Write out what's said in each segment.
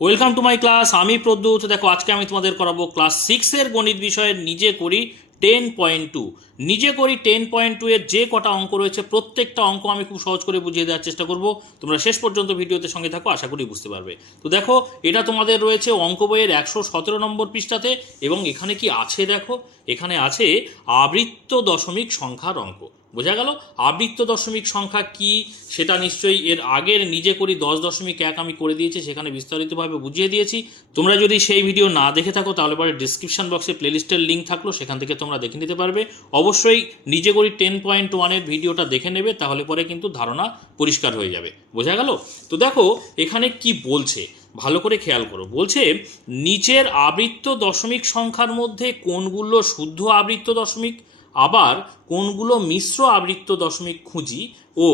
Welcome to my class. আমি প্রদ্যুৎ। দেখো আজকে আমি তোমাদের করাবো ক্লাস 6-এর গণিত বিষয়ের নিজে করি 10.2। নিজে করি 10.2 এর যে কটা অঙ্ক রয়েছে প্রত্যেকটা অঙ্ক আমি খুব সহজ করে বুঝিয়ে দেওয়ার চেষ্টা করব। তোমরা শেষ পর্যন্ত ভিডিওতে সঙ্গে থাকো, আশা করি বুঝতে পারবে। তো দেখো এটা তোমাদের রয়েছে অঙ্ক বইয়ের 117 নম্বর পৃষ্ঠাতে, এবং এখানে কি আছে দেখো, এখানে আছে আবৃত্ত দশমিক সংখ্যার অঙ্ক। বোঝা গেল? আবৃত্ত দশমিক সংখ্যা কি সেটা নিশ্চয়ই এর আগের নিজে করি 10.1 আমি করে দিয়েছি, সেখানে বিস্তারিতভাবে বুঝিয়ে দিয়েছি। তোমরা যদি সেই ভিডিও না দেখে থাকো তাহলে পরে ডিসক্রিপশন বক্সে প্লেলিস্টের লিঙ্ক থাকলো, সেখান থেকে তোমরা দেখে নিতে পারবে। অবশ্যই নিজে করি 10.1 এর ভিডিওটা দেখে নেবে, তাহলে পরে কিন্তু ধারণা পরিষ্কার হয়ে যাবে। বোঝা গেল? তো দেখো এখানে কি বলছে ভালো করে খেয়াল করো। বলছে নিচের আবৃত্ত দশমিক সংখ্যার মধ্যে কোনগুলো শুদ্ধ আবৃত্ত দশমিক, আবার কোনগুলো মিশ্র আবৃত্ত দশমিক খুঁজি ও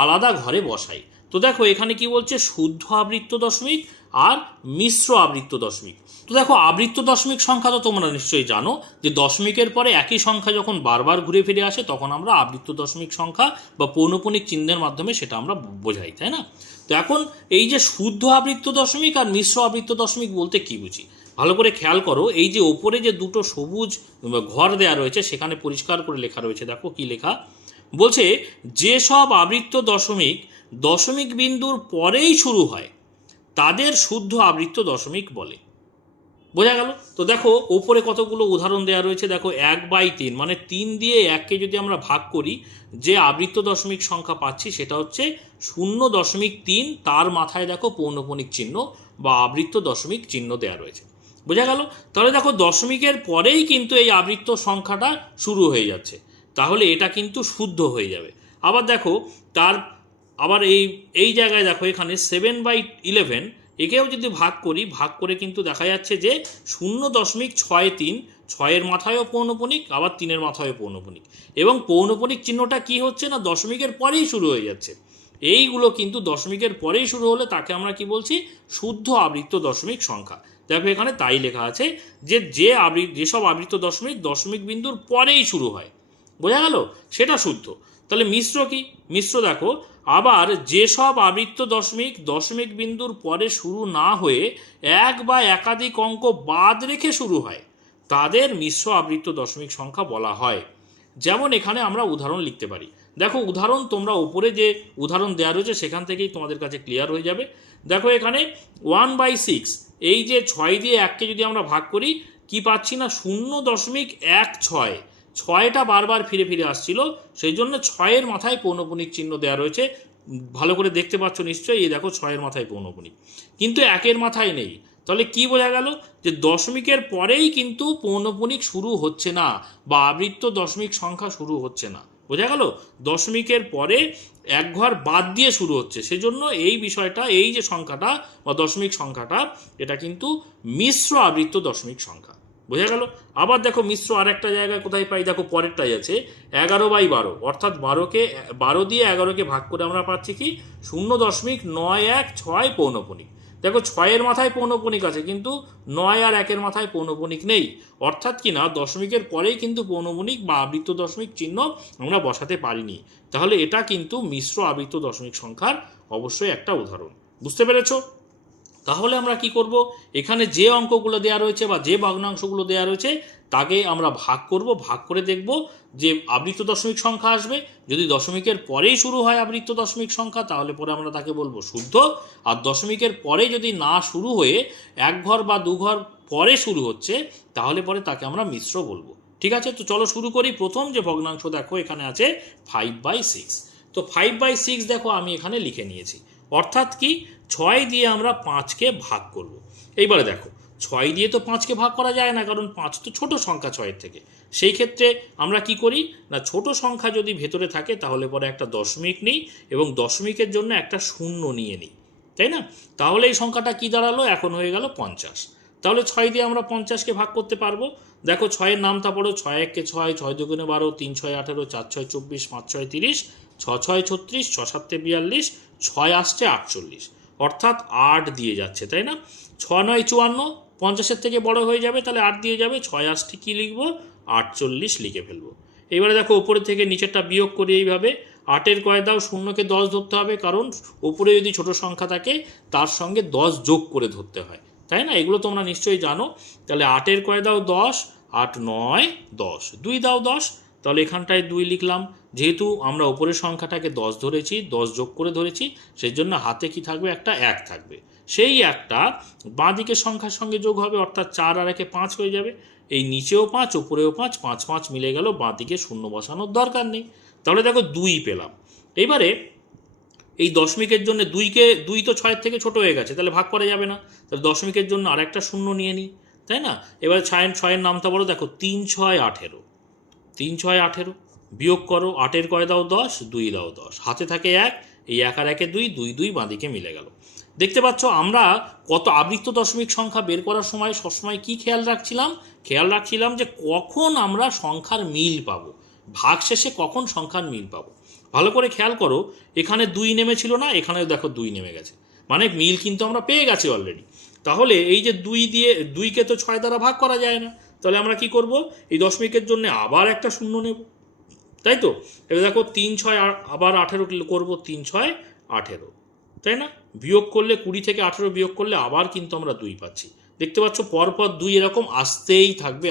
আলাদা ঘরে বসাই। তো দেখো এখানে কি বলছে, শুদ্ধ আবৃত্ত দশমিক আর মিশ্র আবৃত্ত দশমিক। তো দেখো আবৃত্ত দশমিক সংখ্যা তো তোমরা নিশ্চয়ই জানো যে দশমিকের পরে একই সংখ্যা যখন বারবার ঘুরে ফিরে আসে তখন আমরা আবৃত্ত দশমিক সংখ্যা বা পৌনঃপুনিক চিহ্নের মাধ্যমে সেটা আমরা বোঝাই, তাই না? তো এখন এই যে শুদ্ধ আবৃত্ত দশমিক আর মিশ্র আবৃত্ত দশমিক বলতে কি বুঝি ভালো করে খেয়াল করো। এই যে ওপরে যে দুটো সবুজ ঘর দেয়া রয়েছে সেখানে পরিষ্কার করে লেখা রয়েছে, দেখো কি লেখা। বলছে যেসব আবৃত্ত দশমিক দশমিক বিন্দুর পরেই শুরু হয় তাদের শুদ্ধ আবৃত্ত দশমিক বলে। বোঝা গেল? তো দেখো ওপরে কতগুলো উদাহরণ দেওয়া রয়েছে। দেখো 1/3 মানে 3 দিয়ে 1কে যদি আমরা ভাগ করি যে আবৃত্ত দশমিক সংখ্যা পাচ্ছি সেটা হচ্ছে 0.3, তার মাথায় দেখো পৌনঃপুনিক চিহ্ন বা আবৃত্ত দশমিক চিহ্ন দেওয়া রয়েছে। বোঝা গেল? তাহলে দেখো দশমিকের পরেই কিন্তু এই আবৃত্ত সংখ্যাটা শুরু হয়ে যাচ্ছে, তাহলে এটা কিন্তু শুদ্ধ হয়ে যাবে। আবার দেখো তার আবার এই জায়গায় দেখো এখানে 7/11 একেও যদি ভাগ করি, ভাগ করে কিন্তু দেখা যাচ্ছে যে 0.63, 6-এর মাথায়ও পৌনঃপুনিক আবার 3-এর মাথায়ও পৌনঃপুনিক, এবং পৌনঃপুনিক চিহ্নটা কি হচ্ছে না দশমিকের পরেই শুরু হয়ে যাচ্ছে। এইগুলো কিন্তু দশমিকের পরেই শুরু হলে তাকে আমরা কি বলছি, শুদ্ধ আবৃত্ত দশমিক সংখ্যা। দেখো এখানে তাই লেখা আছে যে যেসব আবৃত্ত দশমিক দশমিক বিন্দুর পরেই শুরু হয়, বোঝা গেল, সেটা শুদ্ধ। তাহলে মিশ্র কি? মিশ্র দেখো আবার যেসব আবৃত্ত দশমিক দশমিক বিন্দুর পরে শুরু না হয়ে এক বা একাধিক অঙ্ক বাদ রেখে শুরু হয় তাদের মিশ্র আবৃত্ত দশমিক সংখ্যা বলা হয়। যেমন এখানে আমরা উদাহরণ লিখতে পারি। দেখো উদাহরণ তোমরা উপরে যে উদাহরণ দেওয়া রয়েছে সেখান থেকেই তোমাদের কাছে ক্লিয়ার হয়ে যাবে। দেখো এখানে 1/6, এই যে 6 দিয়ে 1কে যদি আমরা ভাগ করি কি পাচ্ছি না 0.16, 6টা বারবার ফিরে ফিরে আসছিল, সেই জন্য 6-এর মাথায় পৌনঃপুনিক চিহ্ন দেওয়া রয়েছে। ভালো করে দেখতে পাচ্ছ নিশ্চয়ই, এই দেখো 6-এর মাথায় পৌনঃপুনিক, কিন্তু 1-এর মাথায় নেই। তাহলে কি বোঝা গেল যে দশমিকের পরেই কিন্তু পৌনঃপুনিক শুরু হচ্ছে না বা আবৃত্ত দশমিক সংখ্যা শুরু হচ্ছে না। বোঝা গেল? দশমিকের পরে এক ঘর বাদ দিয়ে শুরু হচ্ছে, সেজন্য এই বিষয়টা, এই যে সংখ্যাটা বা দশমিক সংখ্যাটা, এটা কিন্তু মিশ্র আবৃত্ত দশমিক সংখ্যা। বোঝা গেল? আবার দেখো মিশ্র আর একটা জায়গায় কোথায় পাই, দেখো পরেরটাই আছে 11/12, অর্থাৎ 12 দিয়ে 11কে ভাগ করে আমরা পাচ্ছি কি 0.916 পৌনঃপুনিক। দেখো 6-এর মাথায় পৌনঃপুনিক আছে কিন্তু 9 আর 1-এর মাথায় পৌনঃপুনিক নেই, অর্থাৎ কি না দশমিকের পরেই কিন্তু পৌনঃপুনিক বা আবৃত্ত দশমিক চিহ্ন আমরা বসাতে পারিনি। তাহলে এটা কিন্তু মিশ্র আবৃত্ত দশমিক সংখ্যার অবশ্যই একটা উদাহরণ। বুঝতে পেরেছো? তাহলে আমরা কি করব, এখানে যে অঙ্কগুলো দেওয়া রয়েছে বা যে ভগ্নাংশগুলো দেওয়া রয়েছে তাকে আমরা ভাগ করব, ভাগ করে দেখব যে আবৃত্ত দশমিক সংখ্যা আসবে। যদি দশমিকের পরেই শুরু হয় আবৃত্ত দশমিক সংখ্যা তাহলে পরে আমরা তাকে বলবো শুদ্ধ, আর দশমিকের পরে যদি না শুরু হয়ে এক ঘর বা দু ঘর পরে শুরু হচ্ছে তাহলে পরে তাকে আমরা মিশ্র বলবো। ঠিক আছে? তো চলো শুরু করি। প্রথম যে ভগ্নাংশ দেখো এখানে আছে 5/6। তো 5/6 দেখো আমি এখানে লিখে নিয়েছি, অর্থাৎ কি 6 দিয়ে আমরা 5কে ভাগ করব। এইবারে দেখো 6 দিয়ে তো 5কে ভাগ করা যায় না, কারণ 5 তো ছোট সংখ্যা 6-এর থেকে। সেই ক্ষেত্রে আমরা কি করি না, ছোট সংখ্যা যদি ভেতরে থাকে তাহলে পরে একটা দশমিক নিই এবং দশমিকের জন্য একটা শূন্য নিয়ে নিই, তাই না? তাহলে এই সংখ্যাটা কি দাঁড়ালো, এখন হয়ে গেল 50। তাহলে 6 দিয়ে আমরা 50কে ভাগ করতে পারবো। দেখো 6-এর নামটা পড়ো, 6-1-কে 6, 6-2-12, 3-6-18, 4-6-24, 5-6-30, 6-6-36, 6-7-42, 6 আসছে 48, অর্থাৎ 8 দিয়ে যাচ্ছে, তাই না? 6-9-54, 50-এর থেকে বড় হয়ে যাবে, তাহলে 8 দিয়ে যাবে। 6 আসছে কি লিখবো, 48 লিখে ফেলবো। এবারে দেখো উপরে থেকে নিচেরটা বিয়োগ করি এইভাবে, 8-এর কয় দাও, শূন্যকে 10 ধরতে হবে, কারণ ওপরে যদি ছোট সংখ্যা থাকে তার সঙ্গে 10 যোগ করে ধরতে হয়, তাই না? এগুলো তোমরা নিশ্চয়ই জানো। তাহলে 8-এর কয় দাও 10, 8 9 10, 2 দাও 10, তাহলে এখানটায় 2 লিখলাম। যেহেতু আমরা ওপরের সংখ্যাটাকে 10 ধরেছি, 10 যোগ করে ধরেছি, সেই জন্য হাতে কি থাকবে, একটা 1 থাকবে। সেই একটা বাঁ দিকের সংখ্যার সঙ্গে যোগ হবে, অর্থাৎ 4 আর 1 5 হয়ে যাবে। এই নিচেও 5, ওপরেও 5, 5 5 মিলে গেল, বাঁ দিকে শূন্য বসানোর দরকার নেই। তাহলে দেখো 2 পেলাম। এবারে এই দশমিকের জন্য 2 তো 6-এর থেকে ছোট হয়ে গেছে, তাহলে ভাগ করা যাবে না। তাহলে দশমিকের জন্য আর একটা শূন্য নিয়ে নিই, তাই না? এবারে 6-এর নামটা বলো, দেখো 3 6 18, 3 6 18, বিয়োগ করো। 8-এর কয় দাও 10, 2 দাও 10, হাতে থাকে 1, এই 1 আর 1 2, 2 2 বাঁ দিকে মিলে গেল। দেখতে পাচ্ছ আমরা কত আবৃত্ত দশমিক সংখ্যা বের করার সময় সবসময় কি খেয়াল রাখছিলাম যে কখন আমরা সংখ্যার মিল পাবো, ভাগশেষে কখন সংখ্যার মিল পাবো। ভালো করে খেয়াল করো, এখানে 2 নেমেছিল না, এখানেও দেখো 2 নেমে গেছে, মানে মিল কিন্তু আমরা পেয়ে গেছি অলরেডি। তাহলে এই যে 2কে তো 6 দ্বারা ভাগ করা যায় না, তাহলে আমরা কি করব, এই দশমিকের জন্য আবার একটা শূন্য নেব, তাই তো? এবার দেখো 3 6 আবার 18 করবো, 3 6 18, তাই না? বিয়োগ করলে 20 থেকে 18 বিয়োগ করলে আবার কিন্তু আমরা 2 পাচ্ছি। দেখতে পাচ্ছ পরপর 2 এরকম আসতেই থাকবে,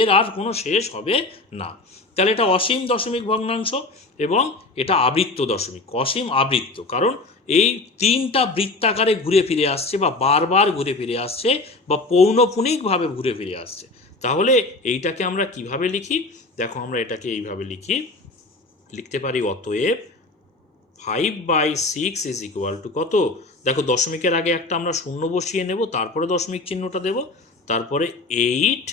এর আর কোনো শেষ হবে না। তাহলে এটা অসীম দশমিক ভগ্নাংশ এবং এটা আবৃত্ত দশমিক, অসীম আবৃত্ত, কারণ এই 3টা বৃত্তাকারে ঘুরে ফিরে আসছে, বা বারবার ঘুরে ফিরে আসছে, বা পৌনঃপুনিকভাবে ঘুরে ফিরে আসছে। তাহলে এইটাকে আমরা কিভাবে লিখি? দেখো আমরা এটাকে এইভাবে লিখতে পারি, অতএব 5/6 ইজ ইকুয়াল টু কত? দেখো দশমিকের আগে একটা আমরা শূন্য বসিয়ে নেব, তারপরে দশমিক চিহ্নটা দেব, তারপরে 8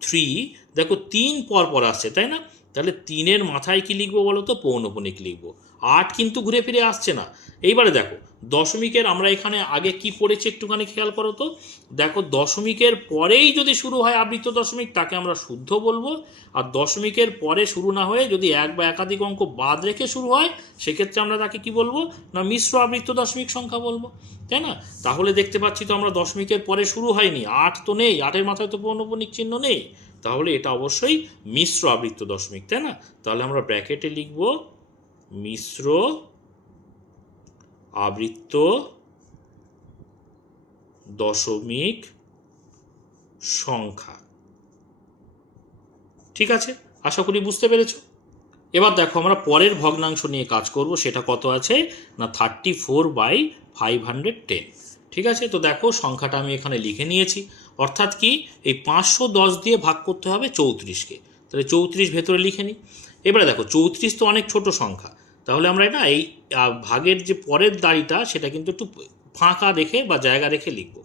3, দেখো 3 পর আসছে, তাই না? তাহলে 3-এর মাথায় কি লিখবো বলো তো? পৌনঃপুনিক লিখবো। 8 কিন্তু ঘুরে ফিরে আসছে না। এইবারে দেখো দশমিকের আমরা এখানে আগে কি পড়েছি একটুখানি খেয়াল করো তো। দেখো দশমিকের পরেই যদি শুরু হয় আবৃত্ত দশমিক, তাকে আমরা শুদ্ধ বলবো। আর দশমিকের পরে শুরু না হয়ে যদি এক বা একাধিক অঙ্ক বাদ রেখে শুরু হয়, সেক্ষেত্রে আমরা তাকে কি বলবো না, মিশ্র আবৃত্ত দশমিক সংখ্যা বলবো, তাই না? তাহলে দেখতে পাচ্ছি তো আমরা দশমিকের পরে শুরু হয়নি, 8 তো নেই, 8-এর মাথায় তো পৌনঃপুনিক চিহ্ন নেই, তাহলে এটা অবশ্যই মিশ্র আবৃত্ত দশমিক, তাই না? তাহলে আমরা ব্র্যাকেটে লিখব মিশ্র আবৃত্ত দশমিক সংখ্যা। ঠিক আছে, আশা করি বুঝতে পেরেছো। এবার দেখো আমরা পরের ভগ্নাংশ নিয়ে কাজ করব, সেটা কত আছে না 34/510। ঠিক আছে, তো দেখো সংখ্যাটা আমি এখানে লিখে নিয়েছি, অর্থাৎ কি এই 510 দিয়ে ভাগ করতে হবে 34কে, তাহলে 34 ভেতরে লিখে নিই। এবারে দেখো 34 তো অনেক ছোট সংখ্যা, তাহলে আমরা না এই ভাগের যে পরের দাড়িটা সেটা কিন্তু একটু ফাঁকা রেখে বা জায়গা রেখে লিখব,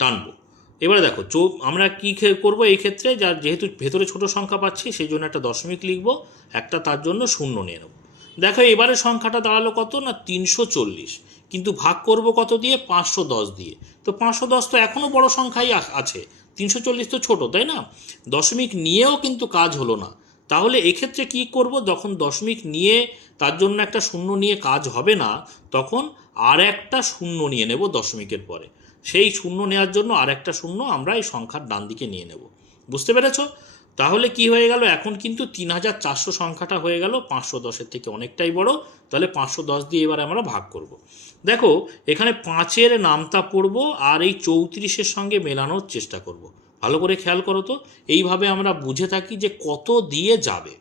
টানবো। এবারে দেখো আমরা কি করব এই ক্ষেত্রে, যেহেতু ভেতরে ছোট সংখ্যা পাচ্ছি সেই জন্য একটা দশমিক লিখব, একটা তার জন্য শূন্য নিয়ে নেব। দেখো এবারে সংখ্যাটা দাঁড়ালো কত না 340, কিন্তু ভাগ করব কত দিয়ে? 510 দিয়ে। তো 510 তো এখনও বড় সংখ্যাই আছে, 340 তো ছোট, তাই না? দশমিক নিয়েও কিন্তু কাজ হলো না। তাহলে এক্ষেত্রে কি করব, যখন দশমিক নিয়ে তার জন্য একটা শূন্য নিয়ে কাজ হবে না, তখন আর একটা শূন্য নিয়ে নেব দশমিকের পরে। সেই শূন্য নেওয়ার জন্য আর একটা শূন্য আমরা এই সংখ্যার ডান দিকে নিয়ে নেব। বুঝতে পেরেছ? তাহলে কি হয়ে গেল, এখন কিন্তু 3400 সংখ্যাটা হয়ে গেল 510-এর থেকে অনেকটাই বড়। তাহলে 510 দিয়ে এবার আমরা ভাগ করব। দেখো এখানে 5-এর নামতা পড়ব আর এই 34-এর সঙ্গে মেলানোর চেষ্টা করব। ভালো করে খেয়াল করো তো, এইভাবে আমরা বুঝে থাকি যে কত দিয়ে যাবে।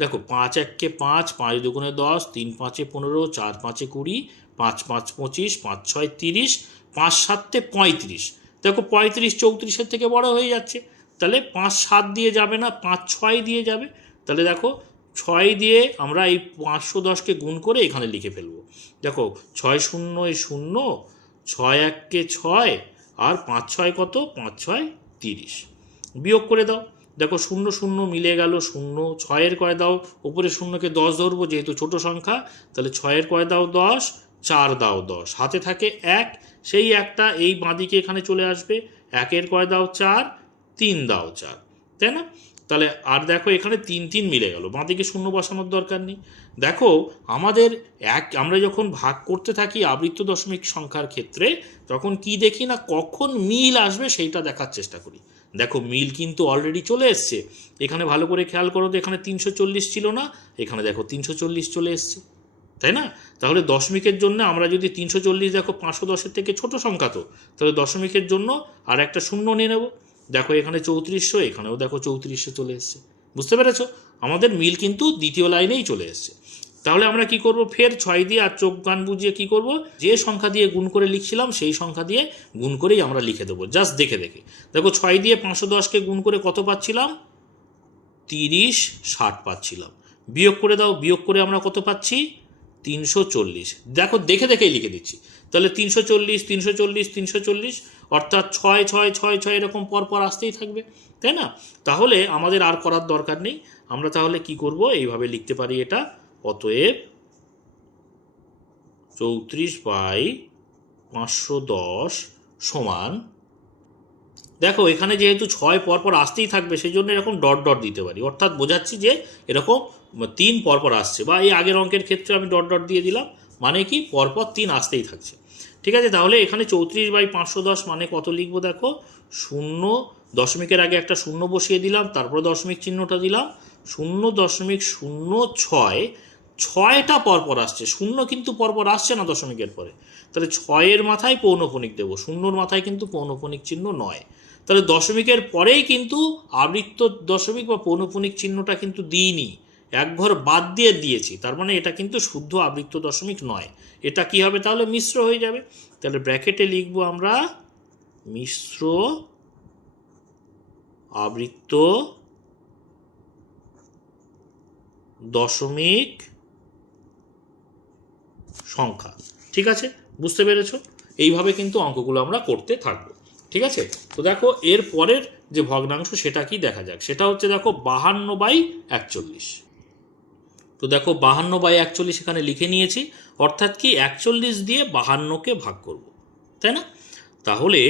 দেখো 5 1-কে 5, 5 2-গুণে 10, 3 5-এ 15, 4 5-এ 20, 5 5 25, 5 6 30, 5 7-এ 35। দেখো 35 34-এর থেকে বড় হয়ে যাচ্ছে, তাহলে 5 7 দিয়ে যাবে না, 5 6 দিয়ে যাবে। তাহলে দেখো 6 দিয়ে আমরা এই 510-কে গুণ করে এখানে লিখে ফেলবো। দেখো 6 0 0, 6 1-কে 6, আর 5 6 কত? 5 6 30। বিয়োগ করে দাও, দেখো 0 0 মিলে গেল 0। 6-এর কয় দাও, উপরে শূন্যকে 10 ধরবো যেহেতু ছোট সংখ্যা, তাহলে 6-এর কয় দাও 10, 4 দাও 10, হাতে থাকে 1, সেই একটা এই বাঁদিকে এখানে চলে আসবে। 1-এর কয় দাও 4, 3 দাও 4, তাই না? তাহলে আর দেখো এখানে 3 3 মিলে গেল, বাঁদিকে শূন্য বসানোর দরকার নেই। দেখো আমাদের আমরা যখন ভাগ করতে থাকি আবৃত্ত দশমিক সংখ্যার ক্ষেত্রে, তখন কি দেখি না, কখন মিল আসবে সেইটা দেখার চেষ্টা করি। দেখো মিল কিন্তু অলরেডি চলে এসছে। এখানে ভালো করে খেয়াল করো তো, এখানে 340 ছিল না, এখানে দেখো 340 চলে এসছে, তাই না? তাহলে দশমিকের জন্য আমরা যদি 340, দেখো 510 থেকে ছোট সংখ্যা, তো তাহলে দশমিকের জন্য আর একটা শূন্য নিয়ে নেব। দেখো এখানে 3400, এখানেও দেখো 3400 চলে এসছে। বুঝতে পেরেছো? আমাদের মিল কিন্তু দ্বিতীয় লাইনেই চলে এসছে। তাহলে আমরা কি করব, ফের 6 দিয়ে আর চোখ কান বুঝিয়ে কি করব, যে সংখ্যা দিয়ে গুণ করে লিখছিলাম সেই সংখ্যা দিয়ে গুণ করেই আমরা লিখে দেবো, জাস্ট দেখে দেখে। দেখো 6 দিয়ে 510কে গুণ করে কত পাচ্ছিলাম, 3060 পাচ্ছিলাম। বিয়োগ করে দাও, বিয়োগ করে আমরা কত পাচ্ছি, 340। দেখো দেখে দেখেই লিখে দিচ্ছি। তাহলে 340, 340, 340, অর্থাৎ 6 6 6 6 এরকম পরপর আসতেই থাকবে, তাই না? তাহলে আমাদের আর করার দরকার নেই। আমরা তাহলে কি করব, এইভাবে লিখতে পারি এটা, অতএব 34/510 সমান, দেখো এখানে যেহেতু 6 পরপর আসতেই থাকবে সেই জন্য এরকম ডট ডট দিতে পারি, অর্থাৎ বোঝাচ্ছি যে এরকম 3 পরপর আসছে, বা এই আগের অঙ্কের ক্ষেত্রে আমি ডট ডট দিয়ে দিলাম, মানে কি পরপর 3 আসতেই থাকছে। ঠিক আছে, তাহলে এখানে 34/510 মানে কত লিখবো, দেখো 0, দশমিকের আগে একটা শূন্য বসিয়ে দিলাম, তারপরে দশমিক চিহ্নটা দিলাম, 0.06, 6টা পরপর আসছে, শূন্য কিন্তু পরপর আসছে না দশমিকের পরে, তাহলে 6-এর মাথায় পৌনঃপুনিক দেবো, শূন্যর মাথায় কিন্তু পৌনঃপুনিক চিহ্ন নয়। তাহলে দশমিকের পরেই কিন্তু আবৃত্ত দশমিক বা পৌনঃপুনিক চিহ্নটা কিন্তু দিইনি, এক ঘর বাদ দিয়ে দিয়েছি, তার মানে এটা কিন্তু শুদ্ধ আবৃত্ত দশমিক নয়। এটা কি হবে তাহলে, মিশ্র হয়ে যাবে। তাহলে ব্র্যাকেটে লিখবো আমরা মিশ্র আবৃত্ত দশমিক সংখ্যা। ঠিক আছে, বুঝতে পেরেছো? এইভাবে কিন্তু অঙ্কগুলো আমরা করতে থাকবো। ঠিক আছে, তো দেখো এর পরের যে ভগ্নাংশ সেটা কি দেখা যাক। সেটা হচ্ছে দেখো 52/41। তো দেখো 52/41 এখানে লিখে নিয়েছি, অর্থাৎ কি 41 দিয়ে 52কে ভাগ করব, তাই না? তাহলে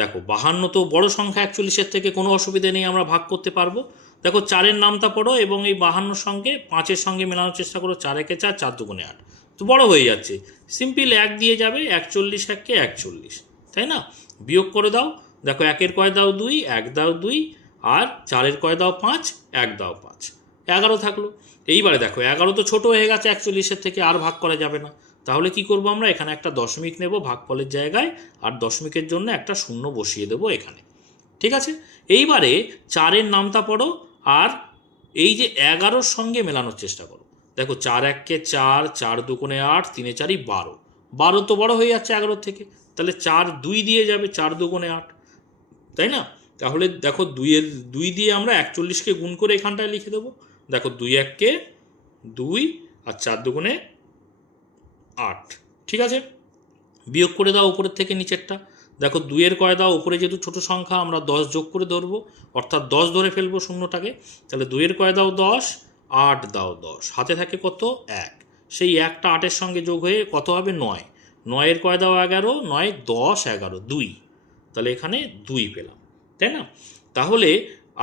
দেখো 52 তো বড় সংখ্যা, 41-এর থেকে কোনো অসুবিধা নেই, আমরা ভাগ করতে পারবো। দেখো 4-এর নামটা পড়ো এবং এই 52 সঙ্গে 5-এর সঙ্গে মেলানোর চেষ্টা করো, 4 একে 4, 4 দুগুণে 8, তো বড় হয়ে যাচ্ছে, সিম্পল 1 দিয়ে যাবে, 41 1-কে 41, তাই না? বিয়োগ করে দাও, দেখো 1-এর কয় দাও 2, 1 দাও 2, আর 4-এর কয় দাও 5, 1 দাও 5, 11 থাকলো। এইবারে দেখো 11 তো ছোট হয়ে গেছে 41-এর থেকে, আর ভাগ করা যাবে না। তাহলে কি করব, আমরা এখানে একটা দশমিক নেব ভাগফলের জায়গায়, আর দশমিকের জন্য একটা শূন্য বসিয়ে দেবো এখানে। ঠিক আছে, এইবারে 4-এর নামটা পড়ো, আর এই যে 11-র সঙ্গে মেলানোর চেষ্টা করো। দেখো 4 1-কে 4, 4 দুগুণে 8, 3 4 12, 12 তো বড় হয়ে যাচ্ছে 11 থেকে, তাহলে 4 2 দিয়ে যাবে, 4 দুগুণে 8, তাই না? তাহলে দেখো 2 দিয়ে আমরা 41কে গুণ করে এখানটায় লিখে দেবো। দেখো 2 1-কে 2, আর 4 দুগুণে 8। ঠিক আছে, বিয়োগ করে দাও উপরের থেকে নিচেরটা। দেখো 2-এর কয় দাও, উপরে যেহেতু ছোট সংখ্যা আমরা 10 যোগ করে ধরবো, অর্থাৎ 10 ধরে ফেলবো শূন্যটাকে। তাহলে 2-এর কয় দাও 10, 8 দাও 10, হাতে থাকে কত 1, সেই 1টা 8-এর সঙ্গে যোগ হয়ে কত হবে 9, 9-এর কয় দাও 11, 9 10 11 2, তাহলে এখানে 2 পেলাম, তাই না? তাহলে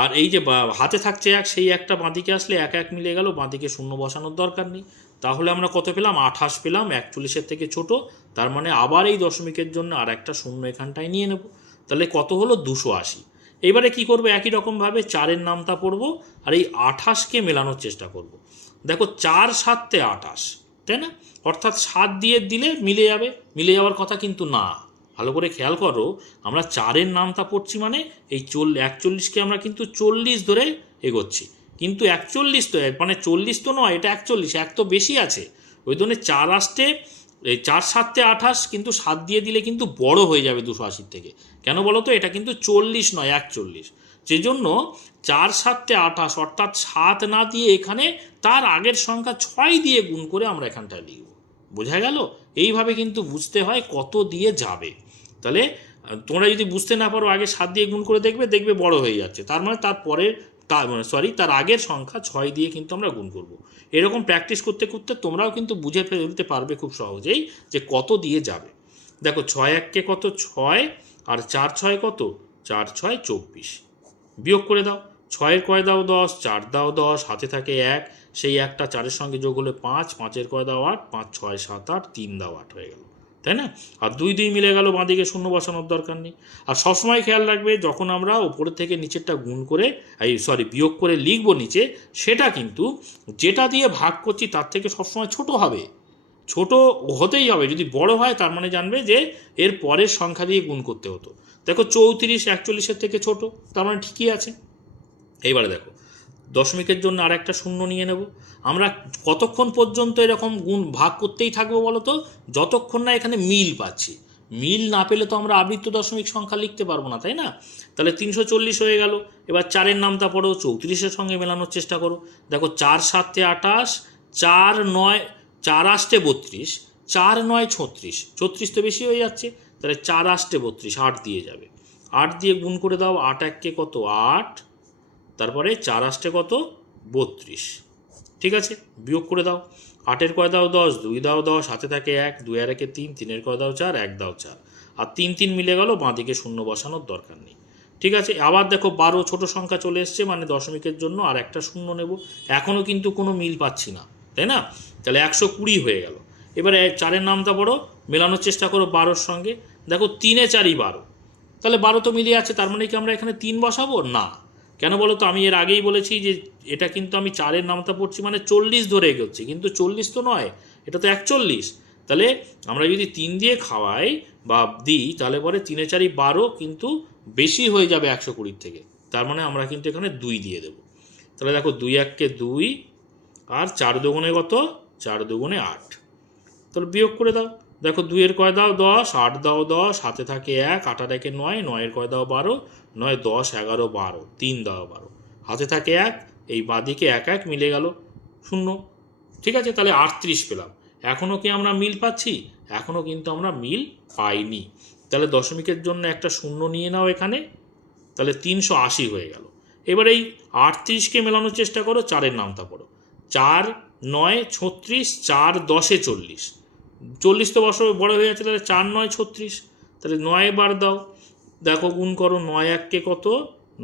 আর এই যে হাতে থাকছে 1, সেই একটা বাঁদিকে আসলে 1 1 মিলে গেল, বাঁদিকে শূন্য বসানোর দরকার নেই। তাহলে আমরা কত পেলাম, 28 পেলাম, 41-এর থেকে ছোট, তার মানে আবার এই দশমিকের জন্য আর একটা শূন্য এখানটায় নিয়ে নেব। তাহলে কত হলো 280। এবারে কি করবো, একই রকমভাবে 4-এর নামটা পড়বো, আর এই 28-কে মেলানোর চেষ্টা করব। দেখো 4 7-তে 28, তাই না? অর্থাৎ 7 দিয়ে দিলে মিলে যাবে, মিলে যাওয়ার কথা কিন্তু না। ভালো করে খেয়াল করো, আমরা 4-এর নামটা পড়ছি মানে এই 41-কে আমরা কিন্তু 40 ধরে এগোচ্ছি, কিন্তু 41 তো মানে 40 তো নয়, এটা 41, 1 তো বেশি আছে, ওই জন্য 4 আসতে এই 4 7-তে 28, কিন্তু 7 দিয়ে দিলে কিন্তু বড় হয়ে যাবে 280 থেকে। কেন বলো তো, এটা কিন্তু 40 নয় 41, সেজন্য 4 7-তে 28, অর্থাৎ 7 না দিয়ে এখানে তার আগের সংখ্যা 6 দিয়ে গুণ করে আমরা এখানটায় লিখব। বোঝা গেল? এইভাবে কিন্তু বুঝতে হয় কত দিয়ে যাবে। তাহলে তোমরা যদি বুঝতে না পারো, আগে 7 দিয়ে গুণ করে দেখবে বড় হয়ে যাচ্ছে, তার মানে তার আগের সংখ্যা 6 দিয়ে কিন্তু আমরা গুণ করব। এরকম প্র্যাকটিস করতে করতে তোমরাও কিন্তু বুঝে ফেলতে পারবে খুব সহজেই যে কত দিয়ে যাবে। দেখো 6 1-কে কত 6, আর 4 6 কত 4 6 24, বিয়োগ করে দাও, 6-এর কয় দাও 10, 4 দাও 10, হাতে থাকে 1, সেই একটা 4-এর সঙ্গে যোগ হলে 5, 5-এর কয় দাও 8, 5 6 7 8, 3 দাও 8 হয়ে গেল, তাই না? আর 2 2 মিলে গেল, বাঁদিকে শূন্য বসানোর দরকার নেই। আর সবসময় খেয়াল রাখবে যখন আমরা উপরের থেকে নিচেরটা গুণ করে বিয়োগ করে লিখব নিচে, সেটা কিন্তু যেটা দিয়ে ভাগ করছি তার থেকে সবসময় ছোট হবে, ছোট হতেই হবে। যদি বড় হয় তার মানে জানবে যে এর পরের সংখ্যা দিয়ে গুণ করতে হতো। দেখো 34 41-এর থেকে ছোট, তার মানে ঠিকই আছে। এইবারে দেখো দশমিকের জন্য আর একটা শূন্য নিয়ে নেব। আমরা কতক্ষণ পর্যন্ত এরকম গুণ ভাগ করতেই থাকবো বলো তো? যতক্ষণ না এখানে মিল পাচ্ছি। মিল না পেলে তো আমরা আবৃত্ত দশমিক সংখ্যা লিখতে পারবো না, তাই না? তাহলে 340 হয়ে গেল। এবার 4-এর নামটা পড়ো, 34-এর সঙ্গে মেলানোর চেষ্টা করো। দেখো 4 7 28, 4 9 4 8 32, 4 9 36, 36 তো বেশি হয়ে যাচ্ছে, তাহলে 4 8 32, 8 দিয়ে যাবে। 8 দিয়ে গুণ করে দাও, 8 1 কত 8, তারপরে 4 8 কত 32, ঠিক আছে? বিয়োগ করে দাও, 8-এর কয় দাও 10, 2 দাও 10, হাতে থাকে 1, 2 আর 1 3, 3-এর কয় দাও 4, 1 দাও 4, আর 3 3 মিলে গেল, বাঁদিকে শূন্য বসানোর দরকার নেই। ঠিক আছে? আবার দেখো 12 ছোট সংখ্যা চলে এসছে, মানে দশমিকের জন্য আর একটা শূন্য নেব। এখনও কিন্তু কোনো মিল পাচ্ছি না, তাই না? তাহলে 120 হয়ে গেল। এবারে 4-এর নামটা পড়ো, মেলানোর চেষ্টা করো 12-র সঙ্গে। দেখো 3 4 12, তাহলে 12 তো মিলে আছে, তার মানে কি আমরা এখানে 3 বসাবো না? কেন বলো তো? আমি এর আগেই বলেছি যে এটা কিন্তু আমি 4-এর নামটা পড়ছি মানে 40 ধরে এগোচ্ছি, কিন্তু 40 তো নয়, এটা তো 41। তাহলে আমরা যদি 3 দিয়ে খাওয়াই বা দিই, তাহলে পরে 3 4 12 কিন্তু বেশি হয়ে যাবে 120 থেকে। তার মানে আমরা কিন্তু এখানে 2 দিয়ে দেবো। তাহলে দেখো 2 1 2, আর 4 2 কত? 4 2 8। তাহলে বিয়োগ করে দাও। দেখো 2-এর কয় দাও 10, 8 দাও 10, হাতে থাকে 1, 8 আর 1 9, 9-এর কয় দাও 12, 9 10 11 12, 3 দাও 12, হাতে থাকে 1, এই বাঁদিকে 1 1 মিলে গেল 0। ঠিক আছে? তাহলে 38 পেলাম। এখনও কি আমরা মিল পাচ্ছি? এখনও কিন্তু আমরা মিল পাইনি। তাহলে দশমিকের জন্য একটা শূন্য নিয়ে নাও এখানে, তাহলে 380 হয়ে গেল। এবার এই 38কে মেলানোর চেষ্টা করো, 4-এর নামটা পড়ো। 4 9 36, 4 10 40, 40 তো বড় হয়ে যাচ্ছে, তাহলে 4 9 36, তাহলে 9 বার দাও। দেখো গুণ করো, 9 1 কত?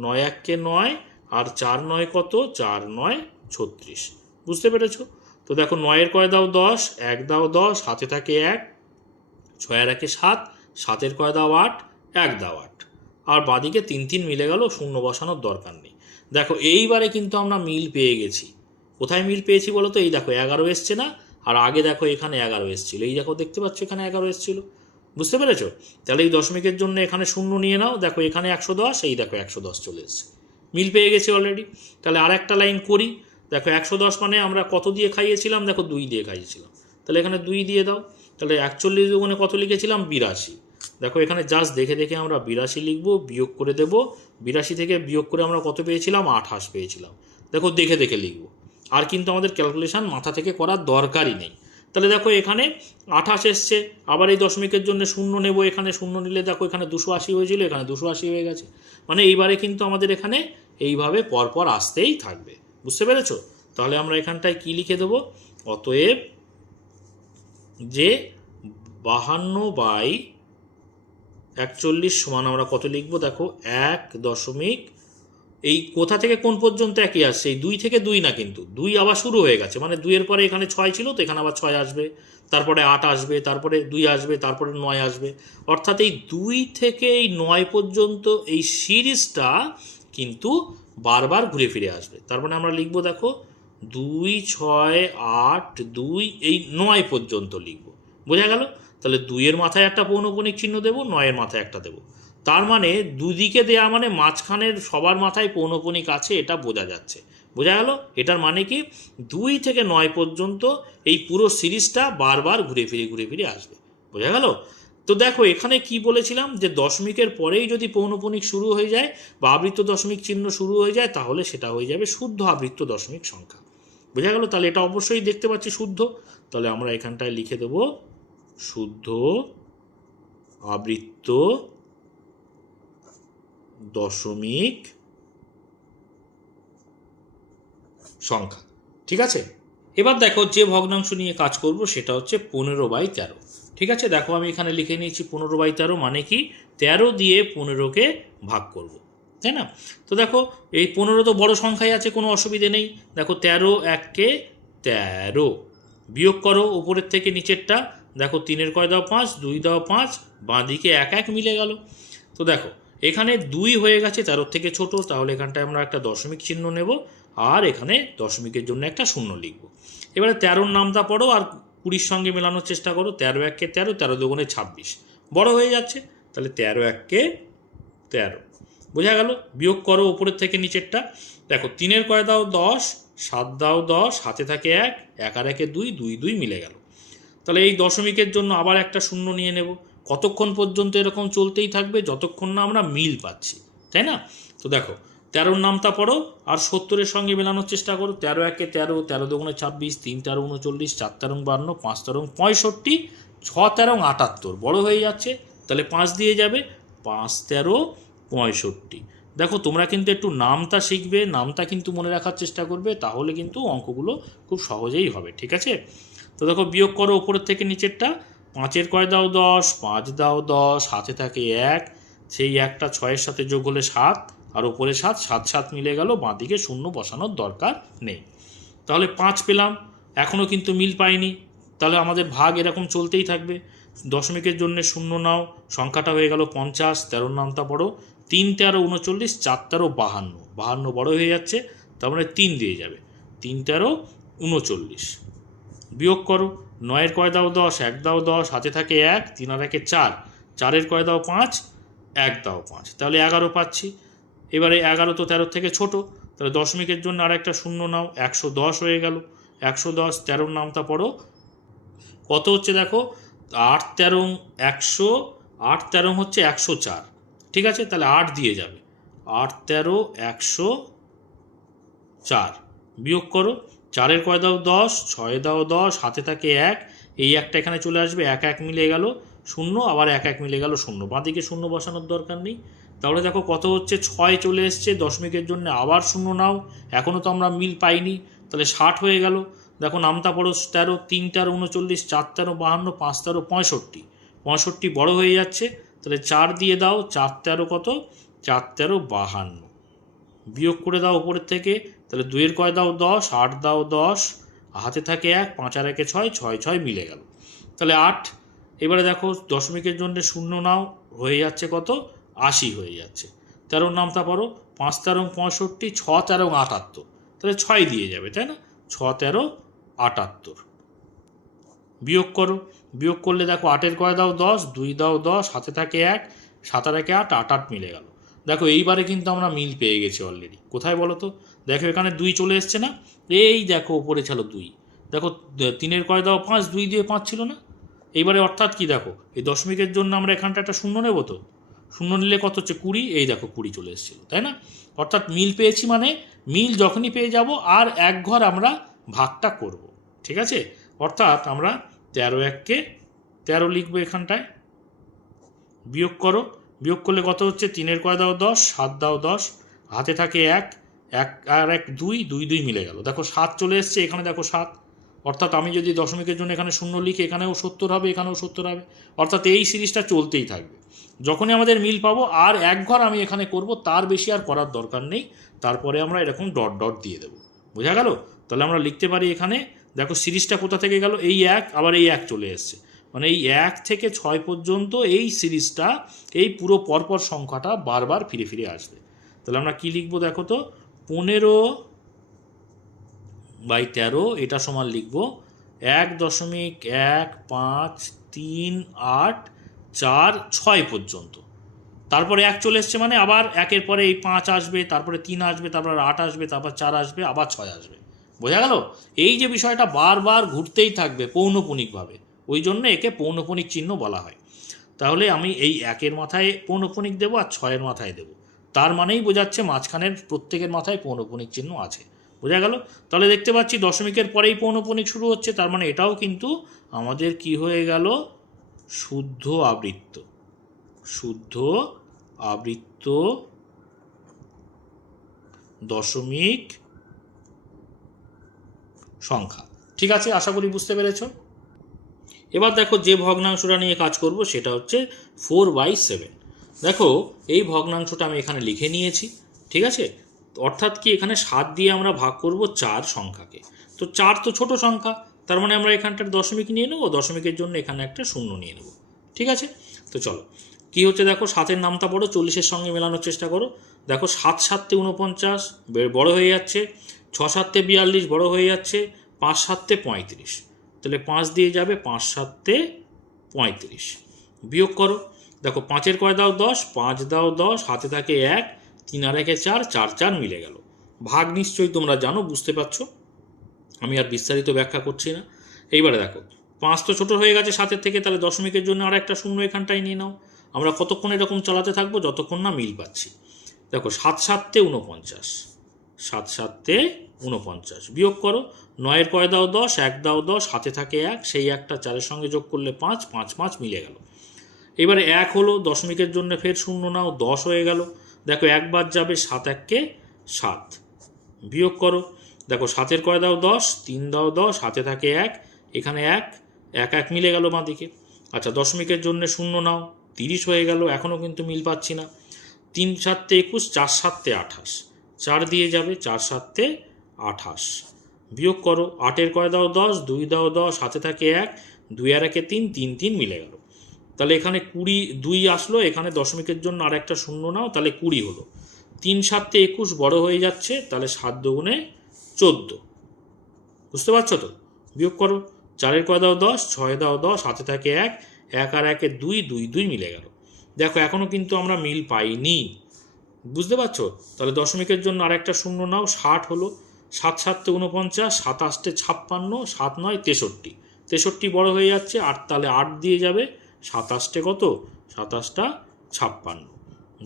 9 1 9, আর 4 9 কত? 4 9 36। বুঝতে পেরেছো? তো দেখো 9-এর কয় দাও 10, 1 দাও 10, হাতে থাকে 1, 6 আর 1 7, 7-এর কয় দাও 8, 1 দাও 8, আর বাঁদিকে 3 3 মিলে গেল, শূন্য বসানোর দরকার নেই। দেখো এইবারে কিন্তু আমরা মিল পেয়ে গেছি। কোথায় মিল পেয়েছি বলো তো? এই দেখো 11 এসছে না? আর আগে দেখো এখানে 11 এসেছিল, এই দেখো দেখতে পাচ্ছ এখানে 11 এসেছিল। বুঝতে পেরেছো? তাহলে এই দশমিকের জন্য এখানে শূন্য নিয়ে নাও। দেখো এখানে 110, এই দেখো 110 চলে এসছে, মিল পেয়ে গেছি অলরেডি। তাহলে আর একটা লাইন করি। দেখো 110 মানে আমরা কত দিয়ে খাইয়েছিলাম? দেখো 2 দিয়ে খাইয়েছিলাম, তাহলে এখানে 2 দিয়ে দাও। তাহলে 41 দুগুণে কত লিখেছিলাম? 82। দেখো এখানে জাস্ট দেখে দেখে আমরা 82 লিখবো, বিয়োগ করে দেবো। 82 থেকে বিয়োগ করে আমরা কত পেয়েছিলাম? 28 পেয়েছিলাম। দেখো দেখে দেখে লিখবো, আর কিন্তু আমাদের ক্যালকুলেশন মাথা থেকে করার দরকারই নেই। তাহলে দেখো এখানে 28 এসছে। আবার এই দশমিকের জন্য শূন্য নেব, এখানে শূন্য নিলে দেখো এখানে 280 হয়েছিল, এখানে 280 হয়ে গেছে। মানে এইবারে কিন্তু আমাদের এখানে এইভাবে পরপর আসতেই থাকবে। বুঝতে পেরেছো? তাহলে আমরা এখানটায় কি লিখে দেবো? অতএব যে 52/41 সমান আমরা কত লিখবো? দেখো 1 দশমিক, এই কোথা থেকে কোন পর্যন্ত একই আসছে? এই 2 থেকে 2 না, কিন্তু 2 আবার শুরু হয়ে গেছে, মানে 2-এর পরে এখানে 6 ছিল, তো এখানে আবার 6 আসবে, তারপরে 8 আসবে, তারপরে 2 আসবে, তারপরে 9 আসবে। অর্থাৎ এই 2 থেকে এই 9 পর্যন্ত এই সিরিজটা কিন্তু বারবার ঘুরে ফিরে আসবে। তার মানে আমরা লিখবো দেখো 2 6 8 2, এই 9 পর্যন্ত লিখবো। বোঝা গেল? তাহলে 2-এর মাথায় একটা পৌনঃপুনিক চিহ্ন দেবো, 9-এর মাথায় একটা দেবো। তার মানে দুদিকে দেয়া মানে মাঝখানের সবার মাথায় পৌনঃপুনিক আছে, এটা বোঝা যাচ্ছে। বোঝা গেল? এটার মানে কি 2 থেকে 9 পর্যন্ত এই পুরো সিরিজটা বারবার ঘুরে ফিরে আসবে। বোঝা গেল? তো দেখো এখানে কি বলেছিলাম, যে দশমিকের পরেই যদি পৌনঃপুনিক শুরু হয়ে যায় বা আবৃত্ত দশমিক চিহ্ন শুরু হয়ে যায়, তাহলে সেটা হয়ে যাবে শুদ্ধ আবৃত্ত দশমিক সংখ্যা। বোঝা গেল? তাহলে এটা অবশ্যই দেখতে পাচ্ছি শুদ্ধ। তাহলে আমরা এখানটায় লিখে দেব শুদ্ধ আবৃত্ত দশমিক সংখ্যা। ঠিক আছে? এবার দেখো যে ভগ্নাংশ নিয়ে কাজ করব সেটা হচ্ছে 15/13। ঠিক আছে? দেখো আমি এখানে লিখে নিয়েছি 15/13 মানে কি 13 দিয়ে 15কে ভাগ করব, তাই না? তো দেখো এই 15 তো বড় সংখ্যায় আছে, কোনো অসুবিধে নেই। দেখো 13 1 13, বিয়োগ করো উপরের থেকে নিচেরটা, দেখো 3 কয় দাও 5, 2 দাও 5, বাঁ দিকে 1 1 মিলে গেল। তো দেখো এখানে 2 হয়ে গেছে 13 থেকে ছোট, তাহলে এখানটায় আমরা একটা দশমিক চিহ্ন নেব আর এখানে দশমিকের জন্য একটা শূন্য লিখব। এবারে 13 নামটা পড়ো আর 20 সঙ্গে মেলানোর চেষ্টা করো। 13 1 কে 13, 13 2 26, বড় হয়ে যাচ্ছে, তাহলে 13 1 কে 13, বোঝা গেল। বিয়োগ করো উপরের থেকে নিচেরটা। দেখো 3 কয় দাও 10, 7 দাও 10, হাতে থাকে 1, 1 আর 1 2, 2 2 মিলে গেল। তাহলে এই দশমিকের জন্য আবার একটা শূন্য নিয়ে নেব। কতক্ষণ পর্যন্ত এরকম চলতেই থাকবে? যতক্ষণ না আমরা মিল পাচ্ছি, তাই না? তো দেখো 13 নামটা পড়ো আর 70-এর সঙ্গে মেলানোর চেষ্টা করো। 13 1 কে 13, 13 2 26, 3 13 39, 4 13 52, 5 13 65, 6 13 78, বড় হয়ে যাচ্ছে, তাহলে 5 দিয়ে যাবে, 5 13 65। দেখো তোমরা কিন্তু একটু নামটা শিখবে, নামটা কিন্তু মনে রাখার চেষ্টা করবে, তাহলে কিন্তু অঙ্কগুলো খুব সহজেই হবে, ঠিক আছে? তো দেখো বিয়োগ করো উপরের থেকে নিচেরটা। 5 কয় দাও 10, 5 দাও 10, হাতে থাকে 1, সেই একটা 6-এর সাথে যোগ হলে 7, আর উপরে 7, 7 7 মিলে গেল, বাঁ দিকে শূন্য বসানোর দরকার নেই। তাহলে 5 পেলাম, এখনও কিন্তু মিল পাইনি, তাহলে আমাদের ভাগ এরকম চলতেই থাকবে। দশমিকের জন্য শূন্য নাও, সংখ্যাটা হয়ে গেল 50, 13 নামটা পড়ো। 3 13 39, 4 13 52, 52 বড় হয়ে যাচ্ছে, তার মানে 3 দিয়ে যাবে, 3 13 39। বিয়োগ করো, 9 কয় দাও 10, 1 দাও 10, হাতে থাকে 1, 3 আর 1 4, 4 কয় দাও 5, 1 দাও 5, তাহলে 11 পাচ্ছি। এবারে 11 তো 13 থেকে ছোট, তাহলে দশমিকের জন্য আর একটা শূন্য নাও, 110 হয়ে গেল। 110, 13 নামটা পড়ো, কত হচ্ছে দেখো, 8 13 100, 8 13 হচ্ছে 104, ঠিক আছে? তাহলে 8 দিয়ে যাবে, 8 13 104। বিয়োগ করো, 4 কয় দাও 10, 6 দাও 10, হাতে থাকে 1, এই একটা এখানে চলে আসবে, 1 1 মিলে গেল শূন্য, আবার 1 1 মিলে গেল শূন্য, বাঁ দিকে শূন্য বসানোর দরকার নেই। তাহলে দেখো কত হচ্ছে, 6 চলে এসছে। দশমিকের জন্য আবার শূন্য নাও, এখনও তো আমরা মিল পাইনি, তাহলে 60 হয়ে গেল। দেখো নামটা পড়ো 13, 3 13 39, 4 13 52, 5 13 65, 65 বড় হয়ে যাচ্ছে, তাহলে 4 দিয়ে দাও, 4 13 কত, 4 13 52। বিয়োগ করে দাও উপরের থেকে, তাহলে 2 কয় দাও 10, 8 দাও 10, হাতে থাকে 1, 5 আর 1 6, 6 6 মিলে গেল, তাহলে 8। এবারে দেখো দশমিকের জন্য শূন্য নাও, হয়ে যাচ্ছে কত, 80 হয়ে যাচ্ছে। 13 নামটা পড়ো, 5 13 65, 6 13 78, তাহলে 6 দিয়ে যাবে, তাই না? 6 13 78। বিয়োগ করো, বিয়োগ করলে দেখো 8 কয় দাও 10, 2 দাও 10, হাতে থাকে 1, 7 আর 1 8, 8 8 মিলে গেল। দেখো এইবারে কিন্তু আমরা মিল পেয়ে গেছি অলরেডি। কোথায় বলো তো? দেখো এখানে 2 চলে এসছে না, এই দেখো উপরে ছিল 2, দেখো 3 কয় দাও 5, 2 দিয়ে 5 ছিল না। এইবারে অর্থাৎ কি দেখো, এই দশমিকের জন্য আমরা এখানটা একটা শূন্য নেব, তো শূন্য নিলে কত হচ্ছে 20, এই দেখো 20 চলে এসেছিলো, তাই না? অর্থাৎ মিল পেয়েছি, মানে মিল যখনই পেয়ে যাব আর এক ঘর আমরা ভাগটা করব, ঠিক আছে? অর্থাৎ আমরা 13 1 কে 13 লিখবো এখানটায়। বিয়োগ করো, বিয়োগ করলে কত হচ্ছে, 3 কয় দাও 10, 7 দাও 10, হাতে থাকে 1, 1 আর 1 2, 2 2 মিলে গেল। দেখো 7 চলে এসছে, এখানে দেখো 7, অর্থাৎ আমি যদি দশমিকের জন্য এখানে শূন্য লিখি, এখানেও 70 হবে, এখানেও 70 হবে, অর্থাৎ এই সিরিজটা চলতেই থাকবে। যখনই আমাদের মিল পাবো আর এক ঘর আমি এখানে করব, তার বেশি আর করার দরকার নেই, তারপরে আমরা এরকম ডট ডট দিয়ে দেবো, বোঝা গেল? তাহলে আমরা লিখতে পারি এখানে, দেখো সিরিজটা কোথা থেকে গেল, এই 1 আবার এই 1 চলে এসছে, মানে এই 1 থেকে 6 পর্যন্ত এই সিরিজটা, এই পুরো পরপর সংখ্যাটা বারবার ফিরে ফিরে আসবে। তাহলে আমরা কি লিখবো দেখো তো, 15/13, এটা সমান লিখব 1.153846 পর্যন্ত। তারপরে 1 চলে এসছে, মানে আবার 1-এর পরে এই 5 আসবে, তারপরে 3 আসবে, তারপর 8 আসবে, তারপর 4 আসবে, আবার 6 আসবে, বোঝা গেল? এই যে বিষয়টা বারবার ঘুরতেই থাকবে পৌনঃপুনিকভাবে, ওই জন্য একে পৌনঃপুনিক চিহ্ন বলা হয়। তাহলে আমি এই 1-এর মাথায় পৌনঃপুনিক দেবো আর 6-এর মাথায় দেবো, তার মানেই বোঝাচ্ছে মাঝখানের প্রত্যেকের মাথায় পৌনঃপুনিক চিহ্ন আছে, বোঝা গেল? তাহলে দেখতে পাচ্ছি দশমিকের পরেই পৌনঃপুনিক শুরু হচ্ছে, তার মানে এটাও কিন্তু আমাদের কি হয়ে গেল, শুদ্ধ আবৃত্ত, শুদ্ধ আবৃত্ত দশমিক সংখ্যা। ঠিক আছে, আশা করি বুঝতে পেরেছ। এবার দেখো যে ভগ্নাংশটা নিয়ে কাজ করব সেটা হচ্ছে 4/7। দেখো এই ভগ্নাংশটা আমি এখানে লিখে নিয়েছি, ঠিক আছে? অর্থাৎ কি, এখানে 7 দিয়ে আমরা ভাগ করব 4 সংখ্যাকে, তো 4 তো ছোট সংখ্যা, তার মানে আমরা এখানটার দশমিক নিয়ে নেবো, দশমিকের জন্য এখানে একটা শূন্য নিয়ে নেব। ঠিক আছে, তো চলো কী হচ্ছে দেখো, 7-এর নামটা পড়ো, 40-এর সঙ্গে মেলানোর চেষ্টা করো। দেখো 7 7 49 বড় হয়ে যাচ্ছে, 6 7 42 বড় হয়ে যাচ্ছে, 5 7 35, তাহলে 5 দিয়ে যাবে, 5 7 35। বিয়োগ করো, দেখো 5-এর কয় দাও 10, 5 দাও 10, হাতে থাকে 1, 3 আর 1 4, 4 4 মিলে গেল। ভাগ নিশ্চয়ই তোমরা জানো, বুঝতে পারছো, আমি আর বিস্তারিত ব্যাখ্যা করছি না। এইবারে দেখো 5 তো ছোটো হয়ে গেছে 7-এর থেকে, তাহলে দশমিকের জন্য আর একটা শূন্য এখানটায় নিয়ে নাও। আমরা কতক্ষণ এরকম চালাতে থাকবো, যতক্ষণ না মিল পাচ্ছি। দেখো 7 7 49, 7 7 49, বিয়োগ করো, 9-এর কয় দাও 10, 1 দাও 10, হাতে থাকে 1, সেই একটা 4-এর সঙ্গে যোগ করলে 5, 5 5 মিলে গেল। এবারে 1 হলো, দশমিকের জন্য ফের শূন্য নাও, 10 হয়ে গেল। দেখো 1 বাদ যাবে, 7 1 7, বিয়োগ করো, দেখো 7-এর কয় দাও 10, 3 দাও 10, হাতে থাকে 1, এখানে 1 1 1 মিলে গেল বাঁ দিকে। আচ্ছা দশমিকের জন্য শূন্য নাও, 30 হয়ে গেল, এখনও কিন্তু মিল পাচ্ছি না। 3 7 21, 4 7 28, 4 দিয়ে যাবে, 4 7 28, বিয়োগ করো, 8-এর কয় দাও 10, 2 দাও 10, হাতে থাকে 1, 2 আর 1 3, 3 3 মিলে গেল। তাহলে এখানে 2 আসলো, এখানে দশমিকের জন্য আর একটা শূন্য নাও, তাহলে 20 হলো। 3 7 21 বড় হয়ে যাচ্ছে, তাহলে 7 2 14, বুঝতে পারছো তো? বিয়োগ করো, 4-এর কয় দাও 10, 6 দাও 10, হাতে থাকে 1, 1 আর 1 2, 2 2 মিলে গেল। দেখো এখনও কিন্তু আমরা মিল পাইনি, বুঝতে পারছো? তাহলে দশমিকের জন্য আর একটা শূন্য নাও, 60 হলো। 7 7 49, 7 8 56, 7 9 63, 63 বড় হয়ে যাচ্ছে, 8 তাহলে 8 দিয়ে যাবে, 7 8 কত, 27 56,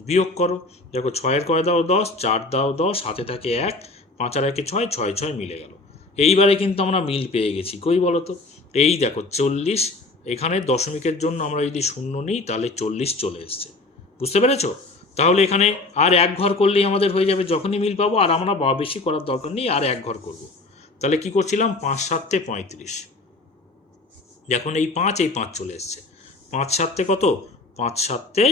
বিয়োগ করো, দেখো 6-এর কয় দাও 10, 4 দাও 10, হাতে থাকে 1, 5 আর 1 6, 6 6 মিলে গেল। এইবারে কিন্তু আমরা মিল পেয়ে গেছি, কই বলো তো? এই দেখো 40, এখানে দশমিকের জন্য আমরা যদি শূন্য নিই তাহলে 40 চলে এসছে, বুঝতে পেরেছো? তাহলে এখানে আর 1 ঘর করলেই আমাদের হয়ে যাবে, যখনই মিল পাবো, আর আমরা বেশি করার দরকার নেই, আর 1 ঘর করব। তাহলে কি করছিলাম, 5 7 35, দেখুন এই 5 চলে এসছে, 5 7 কত, 5 7